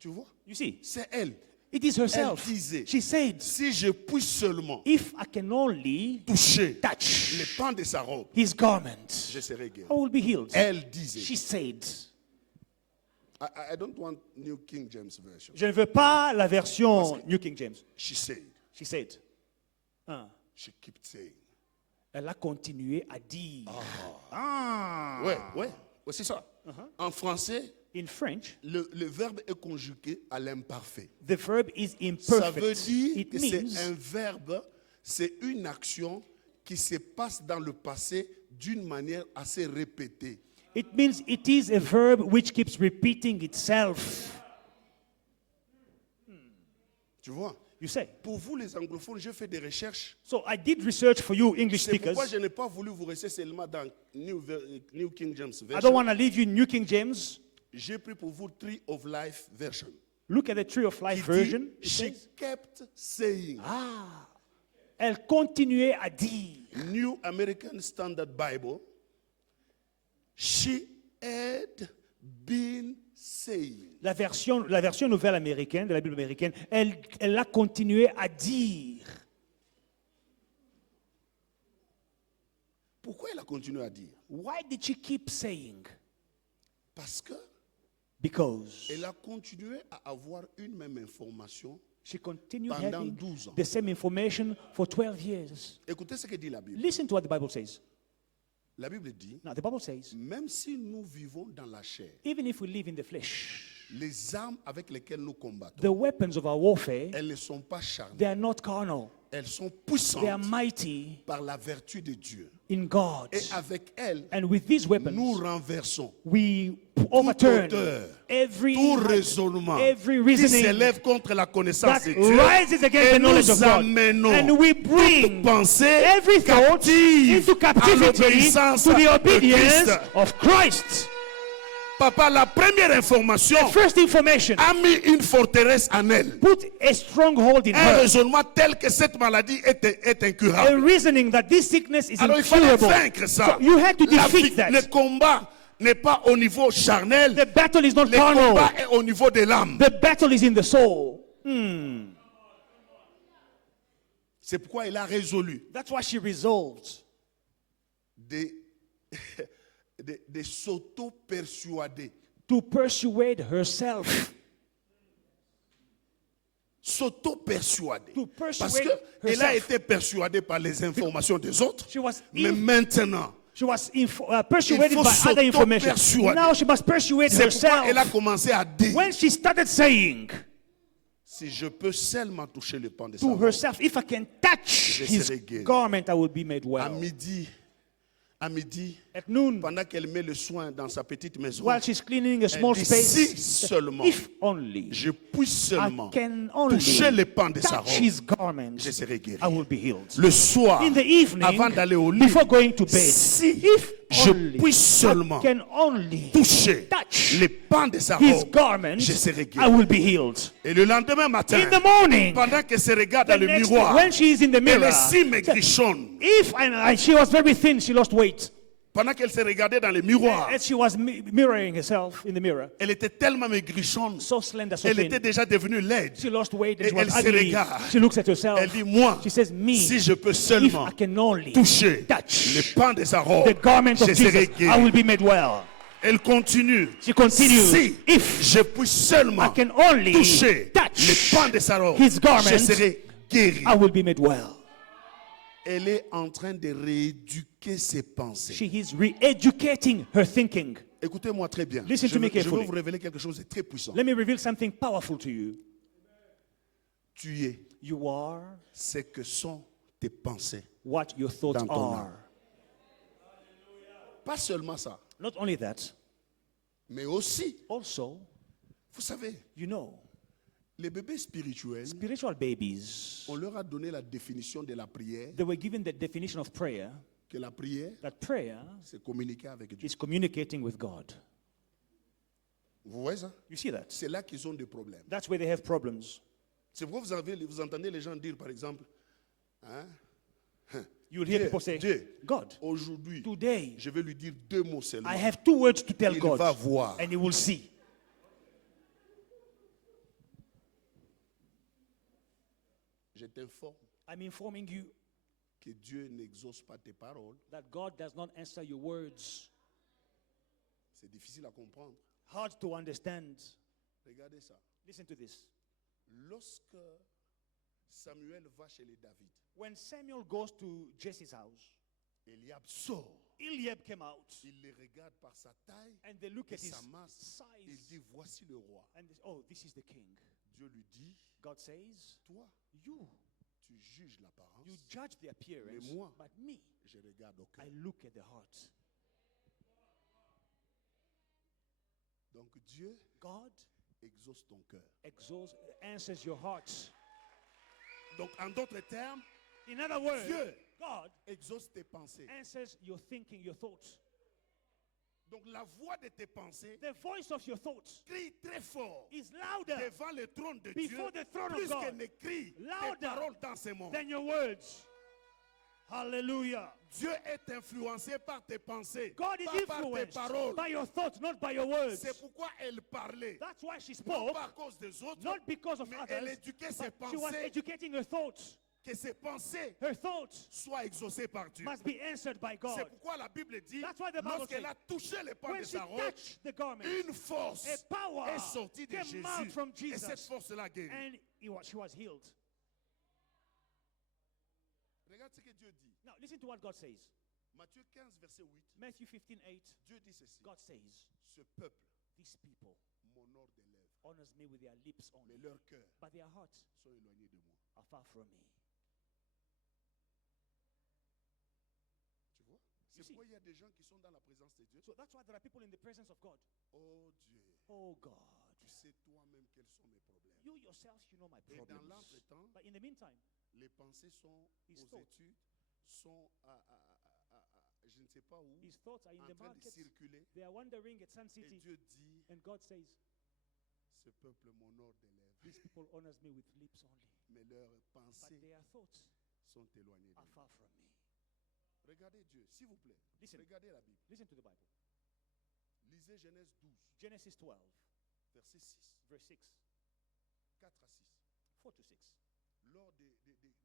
Tu vois? you see, C'est elle. it is herself. Elle disait, She said, si je puis seulement if I can only toucher touch les pans de sa robe, his garment, je serai guéri. I will be healed. Elle disait. She said. I don't want New King James Version. Je ne veux pas la version New King James. She said. She said. Ah. She kept saying. Elle a continué à dire. Ah. Ouais, c'est ça. En français, In French, le verbe est conjugué à l'imparfait. the verb is Ça veut imperfect. dire It que c'est means un verbe, c'est une action qui se passe dans le passé d'une manière assez répétée. it means it is a verb which keeps repeating itself. Tu vois? You say. Pour vous, les anglophones, j'ai fait des recherches. So I did research for you English C'est pourquoi speakers. je n'ai pas voulu vous rester seulement dans New King James I Version. don't want to leave you in New King James. J'ai pris pour vous Tree of Life Version. Look at the Tree of Life Qui dit, version. It she says, kept saying. elle continuait à dire. New American Standard Bible. She had been saying. La version nouvelle américaine, de la Bible américaine, elle a continué à dire. Pourquoi elle a continué à dire? Why did she keep saying? Parce que Because elle a continué à avoir une même information. she continued Pendant having 12 ans. the same information for 12 years. Écoutez ce que dit la Bible. Listen to what the Bible says. La Bible dit, Now, the Bible says, même si nous vivons dans la chair, even if we live in the flesh, les armes avec lesquelles nous combattons, the weapons of our warfare, elles ne sont pas charnelles. they are not carnal. Elles sont They are puissantes mighty par la vertu de Dieu. in God. Et avec elles, And with these nous weapons, renversons we overturn hauteur, every tout raisonnement every qui reasoning s'élève contre la connaissance that de Dieu. rises against Et the knowledge of nous God. amenons And we toute bring pensée every thought captive into à captivity l'obéissance to the de obedience Christ. of Christ. Papa, la première information First information, a mis une forteresse en elle. put a stronghold in Un her. raisonnement tel que cette maladie est A incurable. reasoning that this sickness is Alors il fallait incurable. vaincre ça. So you had to La defeat vie- that. Le combat n'est pas au niveau charnel. The battle is not Le combat carnal. est au niveau de l'âme. The battle is in the soul. C'est pourquoi il a résolu That's why she resolved de, de s'auto-persuader. to persuade herself. S'auto-persuader. To persuade Parce qu'elle a herself. été persuadée par les informations des autres. She was Mais in- maintenant, She was persuaded Il faut by other information. s'auto-persuader. Now she must persuade c'est pourquoi elle a herself. commencé à dire, When she started saying si je peux seulement toucher le pan de sa to robe. herself, if I can touch Je his serai guéri. garment, I will be made À well. midi, à midi, At noon, pendant qu'elle met le soin dans sa petite maison, while she's cleaning a elle small dit, space, si seulement if only je puisse I seulement can only toucher les pans de sa touch robe, his garment, je serai guéri. I will be healed. Le soir, In the evening, avant d'aller au lit, before going to bed, si if je only puisse seulement I can only toucher touch les pans de sa his robe, garment, je serai I guéri. will be healed. Et le lendemain matin, In the morning, pendant qu'elle se regarde the dans le next miroir, when she is in the elle mirror, est si maigrichonne. if and she was very thin, she lost weight. Pendant qu'elle se regardait dans le miroir, As she was mirroring herself in the mirror, elle était tellement maigrichonne. so slender, so Elle thin. était déjà devenue laide. She lost weight and Et she was elle se ugly. regarde. She looks at herself. Elle dit, moi, She says, me, si je peux if seulement I can only toucher touch le pan de sa robe, the garment of je serai Jesus, I guéri. will be made well. Elle continue. She continues, Si if je puis seulement I can only toucher touch le pan de sa robe, his garment, je serai guéri. I will be made well. Elle est en train de rééduquer ses pensées. She is re-educating her thinking. Écoutez-moi très bien. Listen Je to me veux carefully. vous révéler quelque chose de très puissant. Let me reveal something powerful to you. Tu es You are ce que sont tes pensées. what your thoughts Dans ton are. Pas seulement ça, Not only that, mais aussi, also, vous savez, you know, les bébés spirituels, spiritual babies, on leur a donné la définition de la prière, they were given the definition of prayer, que la prière, that prayer c'est communiquer avec Dieu. is communicating with God. Vous voyez ça? You see that? C'est là qu'ils ont des problèmes. That's where they have problems. C'est pourquoi vous entendez les gens dire, par exemple, hein, You will hear Dieu, people say, Dieu, God, aujourd'hui, today, je vais lui dire 2 mots seulement. I have 2 words to tell Il God, va voir. and he will see. Je t'informe I'm informing you que Dieu n'exauce pas tes paroles. that God does not answer your words. C'est difficile à comprendre. Hard to understand. Regardez ça. Listen to this. Lorsque Samuel va chez les David, When Samuel goes to Jesse's house, Eliab sort. Eliab came out, Il les regarde par sa taille and they look et at his sa masse. Il size, dit, voici le roi. and they say, oh, this is the king. Dieu lui dit, God says, toi, you tu juges l'apparence, judge the appearance, Mais moi, but me, je regarde au cœur. I look at the heart. Donc Dieu God exauce ton cœur. answers your heart. Donc en d'autres termes, In other words, Dieu God exauce tes pensées. answers your thinking, your thoughts. Donc la voix de tes pensées The voice of your thoughts crie très fort is louder devant le trône de Before Dieu, the throne of plus God. qu'elle ne crie tes Louder paroles dans ce monde. than your words. Hallelujah. Dieu est influencé par tes pensées, God is pas par tes influenced paroles. by your thoughts, not by your words. C'est pourquoi elle parlait, That's why she non spoke, pas à cause des autres, not because of mais elle others, éduquait ses but she was pensées, educating her thoughts. que ses pensées Her thoughts soient exaucées par Dieu. must be answered by C'est God. pourquoi la Bible dit, That's why the Bible lorsqu'elle says, a touché les pans When de she sa robe, touched the garment, une force a power est sortie de came out from Jésus. Et cette Jesus, force-là guérit. and she was healed. Regarde ce que Dieu dit. Now, listen to what God says. Matthieu 15, verset 8. Matthew 15:8. Dieu dit ceci. God says, Ce peuple these people m'honore des lèvres, honors me with their lips mais only, leurs cœurs but their hearts sont éloignés de moi. are far from me. Tu vois? C'est see? pourquoi il y a des gens qui sont dans la présence de Dieu. So that's why there are people in the presence of God. Oh Dieu, Oh God, tu sais toi-même quels sont mes problèmes. you yourself, you know my Et dans problems. l'entretemps, But in the meantime, les pensées sont His aux thoughts. études, sont je ne sais pas où, his thoughts are in en the train de market. circuler. They are wandering at Sun Et City. Dieu dit, And God says, ce peuple m'honore des lèvres, these people honors me with lips only, mais leurs but pensées their thoughts sont éloignées de are moi. far from me. Regardez Dieu, s'il vous plaît. Listen. Regardez la Bible. Listen to the Bible. Lisez Genèse 12, Genesis 12, verset 6, verse 6, 4 à 6. 4 to 6. Lors de la construction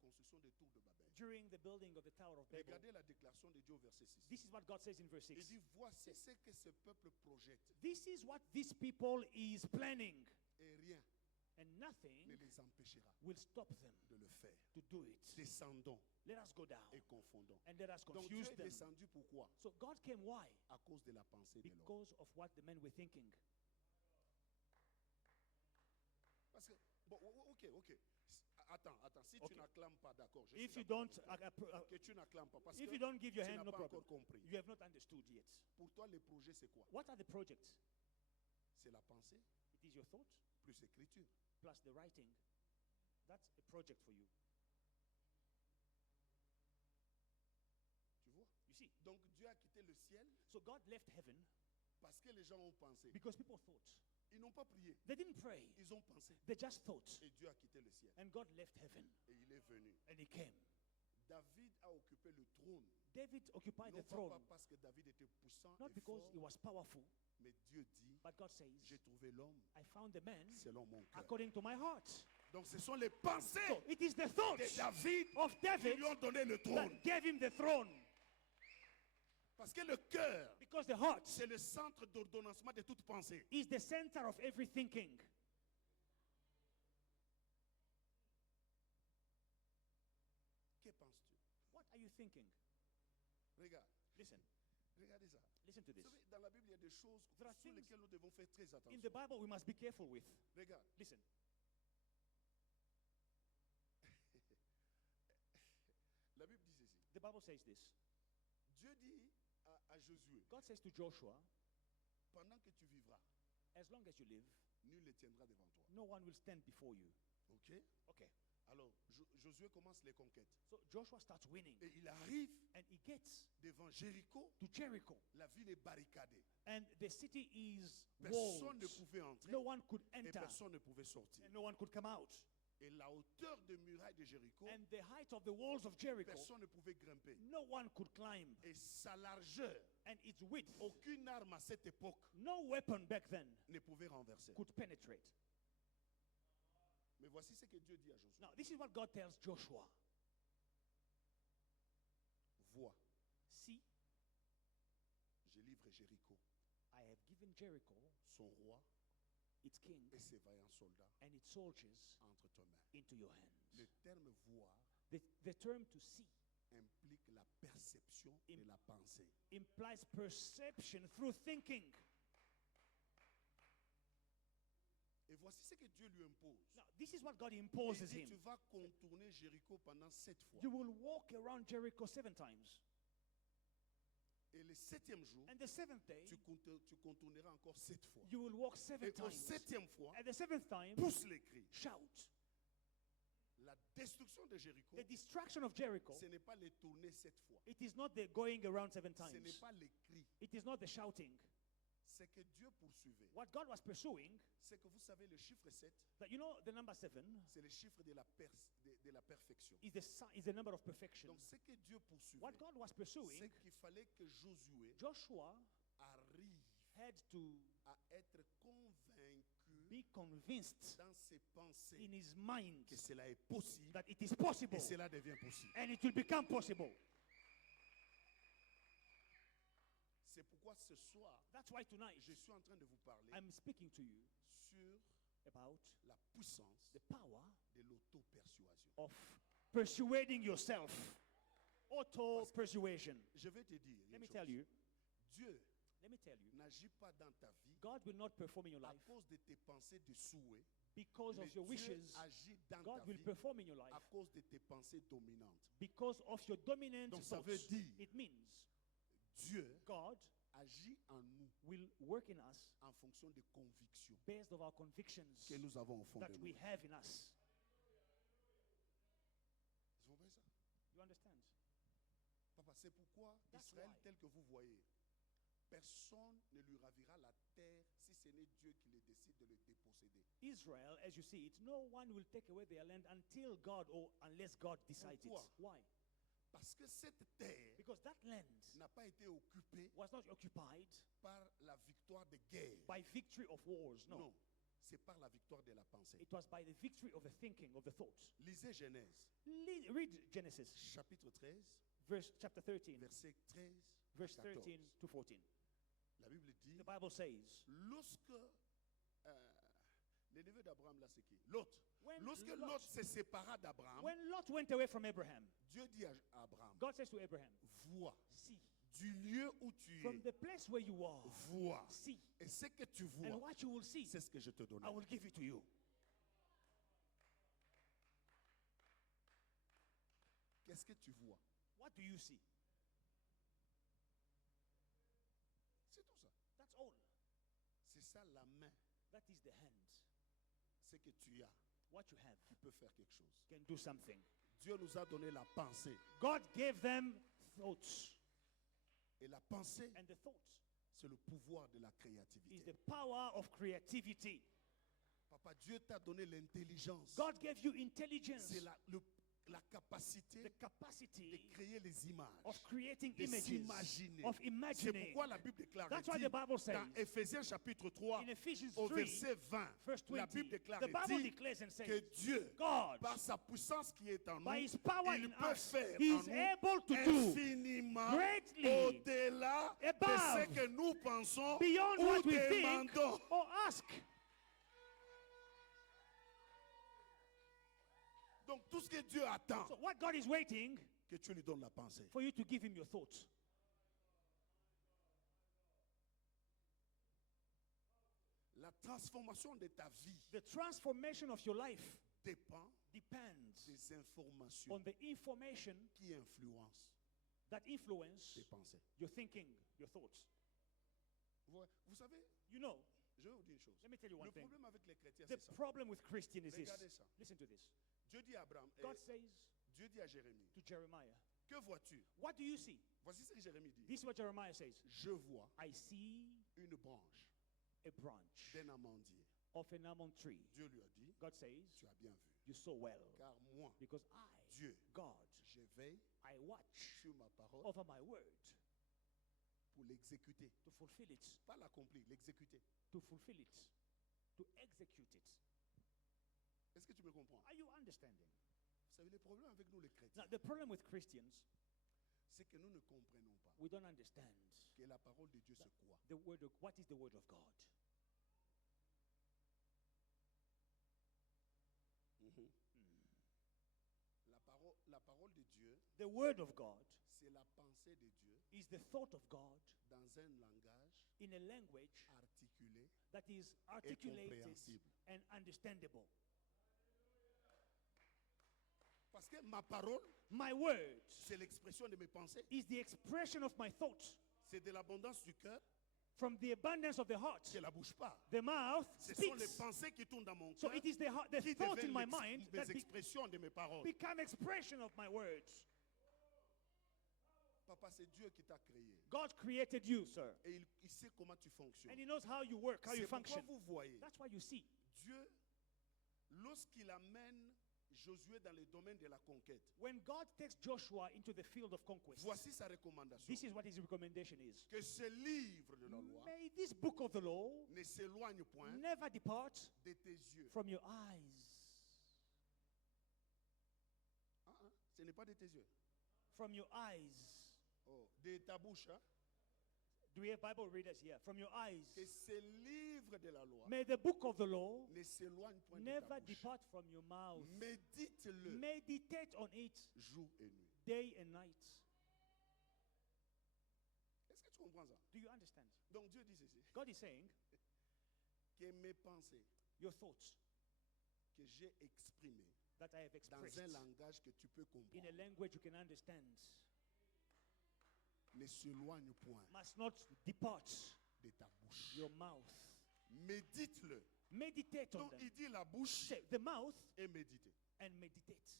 des tours de Babel. During the building of the Tower of Babel, Regardez la déclaration de Dieu au verset 6. this is what God says in verse Il 6. dit, voici ce que ce peuple projette, This is what this people is planning, et rien and nothing ne les empêchera will stop them de le faire. to do it. Descendons Let us go down et confondons. and let us Donc Dieu confuse est them. descendu pourquoi? So God came why? À cause de la pensée de l'homme. Because of what the men were thinking. Parce que, bon, ok. Attends. Si Okay. tu n'acclames pas, d'accord. Je If suis you d'accord don't, avec toi. Que tu n'acclames pas. Parce if que you don't give your tu hand, n'as no pas problem. encore compris. You have not understood yet. Pour toi, les projets, c'est quoi? What are the projects? C'est la pensée It is your thought plus l'écriture. plus the writing. That's a project for you. Tu vois? You see? Donc Dieu a quitté le ciel So God left heaven parce que les gens ont pensé. because people thought. Ils n'ont pas prié. They didn't pray. Ils ont pensé. They just thought. Et Dieu a quitté le ciel. And God left heaven. Et il est venu. And he came. David a occupé le trône. David occupied Non the pas throne. parce que David était puissant Not et because fort, he was powerful, mais Dieu dit, but God says, j'ai trouvé l'homme I found the man selon mon cœur. according to my heart. Donc ce sont les pensées So it is the thoughts de David of qui David lui ont donné le trône. that gave him the throne. Parce que le cœur, Because the heart c'est le centre d'ordonnancement de toute pensée. is the center of every thinking. Que penses-tu? What are you thinking? Regarde, Listen. regardez ça. Listen to Vous this. savez, dans la Bible, il y a des choses There are sur things lesquelles nous devons faire très In attention. the Bible, we must be careful with. Regarde, Listen. la Bible dit ceci. The Bible says this. Dieu dit à Josué, God says to Joshua, pendant que tu vivras, as long as you live, nul ne tiendra devant toi. no one will stand before you. Ok? Okay. Alors, Josué commence les conquêtes. So Joshua starts winning. Et il arrive And he gets devant Jéricho. to Jericho. La ville est barricadée. And the city is Personne ne walled. pouvait entrer No one could et enter. personne ne pouvait sortir. And no one could come out. Et la hauteur de muraille de Jéricho, And the height of the walls of Jericho, personne ne pouvait grimper. no one could climb. Et sa largeur, And its width, aucune arme à cette époque no weapon back then ne pouvait renverser. could penetrate. Mais voici ce que Dieu dit à Josué. Now, this is what God tells Joshua. Vois, See, je livre Jéricho, I have given Jericho, son roi its king, et ses vaillants soldats and its soldiers entre tes mains. into your Le hands. terme voir The term to see implique la perception de la pensée. implies perception through thinking. Et voici ce que Dieu lui impose. Now, this is what God Il imposes dit, tu him. vas contourner Jéricho pendant 7 fois. You will walk around Jericho 7 times. Et le 7e jour, And the 7th day, tu contourneras encore 7 fois. you will walk 7 Et au times. 7e fois, At the 7th time, pousse les cris. shout. La destruction de Jéricho, The destruction of Jericho, ce n'est pas les tourner 7 fois. it is not the going around 7 Ce n'est times. pas les cris. It is not the shouting. C'est que Dieu poursuivait. What God was pursuing, C'est que vous savez, le chiffre 7, that you know the number 7 c'est le chiffre de la perfection. is the number of perfection. Donc ce que Dieu poursuivait, What God was c'est pursuing, qu'il fallait que Josué Joshua arrive had to à être convaincu be convinced dans ses pensées in his mind que cela est possible that it is possible et cela devient possible. and it will become possible. C'est pourquoi ce soir, That's why tonight je suis en train de vous parler I'm speaking to you sur about la puissance the power de l'auto-persuasion. of persuading yourself. Auto persuasion. Je vais te dire Let une me chose. tell you, Dieu let me tell you, n'agit pas dans ta vie God will not perform in your à life cause de tes pensées de souhait. because Mais of your Dieu wishes. agit dans ta God will vie perform in your à life cause de tes pensées dominantes. because of your dominant Donc, ça thoughts. veut dire- It means Dieu God agit en nous will work in us en fonction des convictions based on our convictions que nous avons au fond de that nous. we have in us. Vous comprenez ça? You understand? Papa, c'est pourquoi That's Israël why. tel que vous voyez, personne ne lui ravira la terre si ce n'est Dieu qui le décide de le déposséder. Israel, as you see it, no one will take away their land until God or unless God decides Pourquoi? it. Why? Parce que cette terre Because that land n'a pas été occupée was not occupied par la victoire des guerres. by victory of wars. No. Non, c'est par la victoire de la pensée. It was by the victory of the thinking, of the thoughts. Lisez Genèse, Read Genesis, chapitre 13, chapter 13, verset 13 à verse 14. 13 to 14. La Bible dit, The Bible says, lorsque le neveu d'Abraham, là, c'est qui? Lot. When Lorsque Lot- Lot se sépara d'Abraham, when Lot went away from Abraham, Dieu dit à Abraham, God says to Abraham, vois see, du lieu où tu from es, the place where you are, vois. see, Et ce que tu and vois, what you will see, c'est ce que je te donne. I will give it to you. Qu'est-ce que tu vois? What do you see? C'est tout ça. That's all. C'est ça la main. That is the hand. Ce que tu as, What you have tu peux faire quelque chose. can do something. Dieu nous a donné la pensée. God gave them thoughts. Et la pensée, And the thoughts c'est le pouvoir de la is créativité. the power of creativity. Papa, Dieu t'a donné l'intelligence. God gave you C'est intelligence, la capacité the de capacity créer les images. of creating De images, s'imaginer. of C'est imagining. pourquoi la Bible déclare That's why dit, the Bible says, dans Éphésiens chapitre 3, in Ephesians au 3, verset 20, verse 20, la Bible déclare the Bible dit declares and says, que Dieu, God, par sa puissance qui est en nous, by his power il in peut us, faire he en is nous able to do infiniment greatly au-delà de above, ce que nous pensons beyond ou what we think demandons. or ask. Donc tout ce que Dieu attend, So what God is waiting que tu lui donnes la pensée. for you to give him your thoughts. La transformation de ta vie The transformation of your life dépend depends des informations on the information qui influencent that tes influence pensées. your thinking, your thoughts. Vous savez, You know, je vais vous dire une chose. Let me tell you one Le thing. problème avec les chrétiens, the c'est ça. problem with Christian is Regardez this. ça. Listen to this. Dieu dit à Abraham, God says Dieu dit à Jérémie, to Jeremiah, que vois-tu? what do you see? Voici ce que Jérémie dit. This is what Jeremiah says. Je vois I see une branche a branch d'un amandier. of an almond tree. Dieu lui a dit, God says, tu as bien vu. you saw well. Car moi, Because I, Dieu, God, je veille I watch sur ma parole over my word pour l'exécuter. to fulfill it, Pas l'accomplir, l'exécuter. to fulfill it, to execute it. Est-ce que tu me comprends? Are you understanding? Vous savez, le problème avec nous les chrétiens, Now, the problem with Christians, c'est que nous ne comprenons pas we don't understand que la parole de Dieu c'est quoi. the word of, what is the word of God. La parole de Dieu, The word of God c'est la pensée de Dieu is the thought of God dans un langage in a language articulé. that is articulated compréhensible. and understandable. Parce que ma parole, My word c'est l'expression de mes pensées. is the expression of my thoughts. C'est de l'abondance du cœur From the abundance of the heart, que la bouche parle. the mouth Ce sont les speaks. pensées qui tournent dans mon So cœur it is the qui thought in deviennent my mind that mes expressions de mes paroles. become expression of my words. Papa, c'est Dieu qui t'a créé. God created you, sir. Et il sait comment tu And fonctionnes. he knows how you work, how you C'est pourquoi function. vous voyez, That's why you see. Dieu, lorsqu'il amène Josué dans le domaine de la conquête, When God takes Joshua into the field of conquest, voici sa recommandation. this is what his recommendation is. Que ce livre de la loi May this book of the law ne s'éloigne point never depart de tes yeux. from your eyes. Ce n'est pas de tes yeux. From your eyes. Oh, de ta bouche. Hein? Do we have Bible readers here? From your Que eyes. ce livre de la loi May the book of the law ne s'éloigne point de ta never bouche. depart from your mouth. Médite-le Meditate on it jour et nuit. day and night. Est-ce que tu comprends ça? Do you understand? Donc Dieu dit ceci. God is saying, Que mes pensées your thoughts que j'ai exprimées that I have dans un expressed langage que tu peux in a comprendre language you can understand ne s'éloigne point must not depart de ta bouche. your mouth. Médite-le. Meditate on Donc them. il dit la bouche Say, the mouth et méditer. and meditate.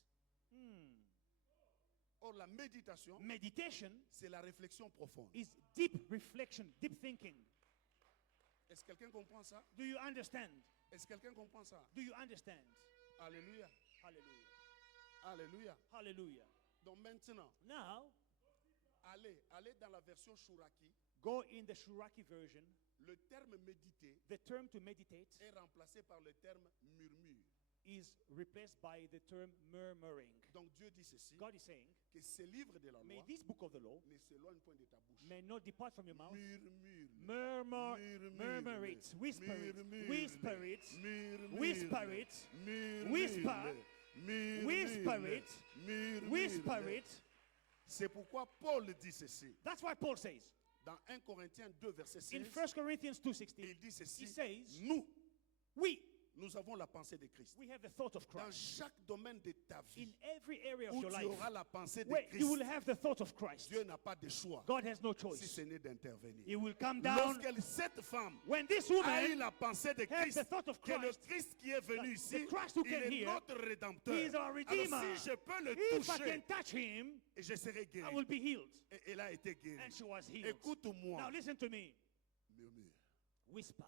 Or la méditation, Meditation c'est la réflexion profonde. is deep reflection, deep thinking. Est-ce que quelqu'un comprend ça? Do you understand? Est-ce que quelqu'un comprend ça? Do you understand? Alléluia. Hallelujah. Alléluia. Hallelujah. Donc maintenant, Now, allez dans la version Shuraki. go in the Shuraki version. Le terme méditer The term to meditate est remplacé par le terme murmure. is replaced by the term murmuring. Donc Dieu dit ceci, God is saying, que ce livre de la may loi this book of the law ne s'éloigne point de ta bouche. may not depart from your mouth. Murmure. Murmur, murmur it, whisper it, whisper it, whisper it, whisper, whisper it, whisper it. C'est pourquoi Paul dit ceci. That's why Paul says Dans 1 Corinthiens 2, verset in 16, 1 Corinthians 2:16, il dit ceci. he says, Nous, we, nous avons la pensée de Christ. We have the thought of Dans Christ. chaque domaine de ta In vie every area of où your tu life, auras la pensée de where you will Christ, have the thought of Christ, Dieu n'a pas de choix God has no si choice. ce n'est d'intervenir. He will come down. Cette femme When this a eu woman la pensée de has Christ, the thought of que le Christ, Christ qui est venu ici, Christ who il came est here, notre rédempteur. He is our Redeemer. Alors si je peux le If I toucher, can touch him, et je serai I guéri. will be healed. Et elle a été guérie. And she was healed. Écoute-moi, Now listen to me. murmure. Whisper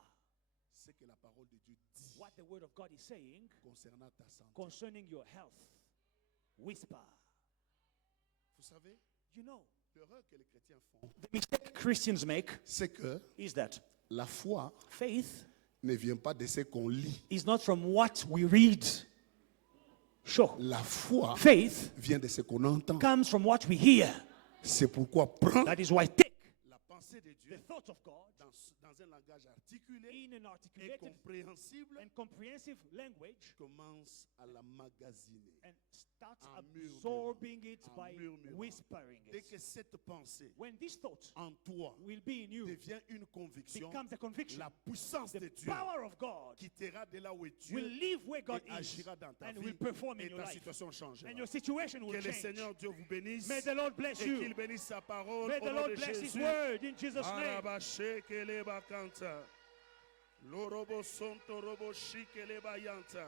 C'est que la parole de Dieu dit what the word of God is saying concernant ta santé. concerning your health. Whisper. Vous savez, You know, l'erreur que les chrétiens font, the mistake Christians make c'est que is that la foi faith ne vient pas de ce qu'on lit. is not from what we read. Sure. La foi Faith vient de ce qu'on entend. comes from what we hear. C'est pourquoi prends That is why take la pensée de the Dieu thought of God dans un langage articulé in an et articulated compréhensible. and comprehensive language Commence à la magasiner. and start En murmurant. absorbing it En by murmurant. whispering Dès it. que cette pensée When this thought en toi will be in you, devient une conviction, becomes a conviction, la puissance de the Dieu power of God quittera de là où est Dieu will live where God et is agira dans ta and vie will perform in et your ta life. situation changera. And your situation will Que le change. Seigneur Dieu vous bénisse May the Lord bless et qu'il you. bénisse sa parole May au the nom Lord de bless His Jésus. word in Jesus' name. Arabashekele bakanta. Lorobo sonto robo shikele bayanta.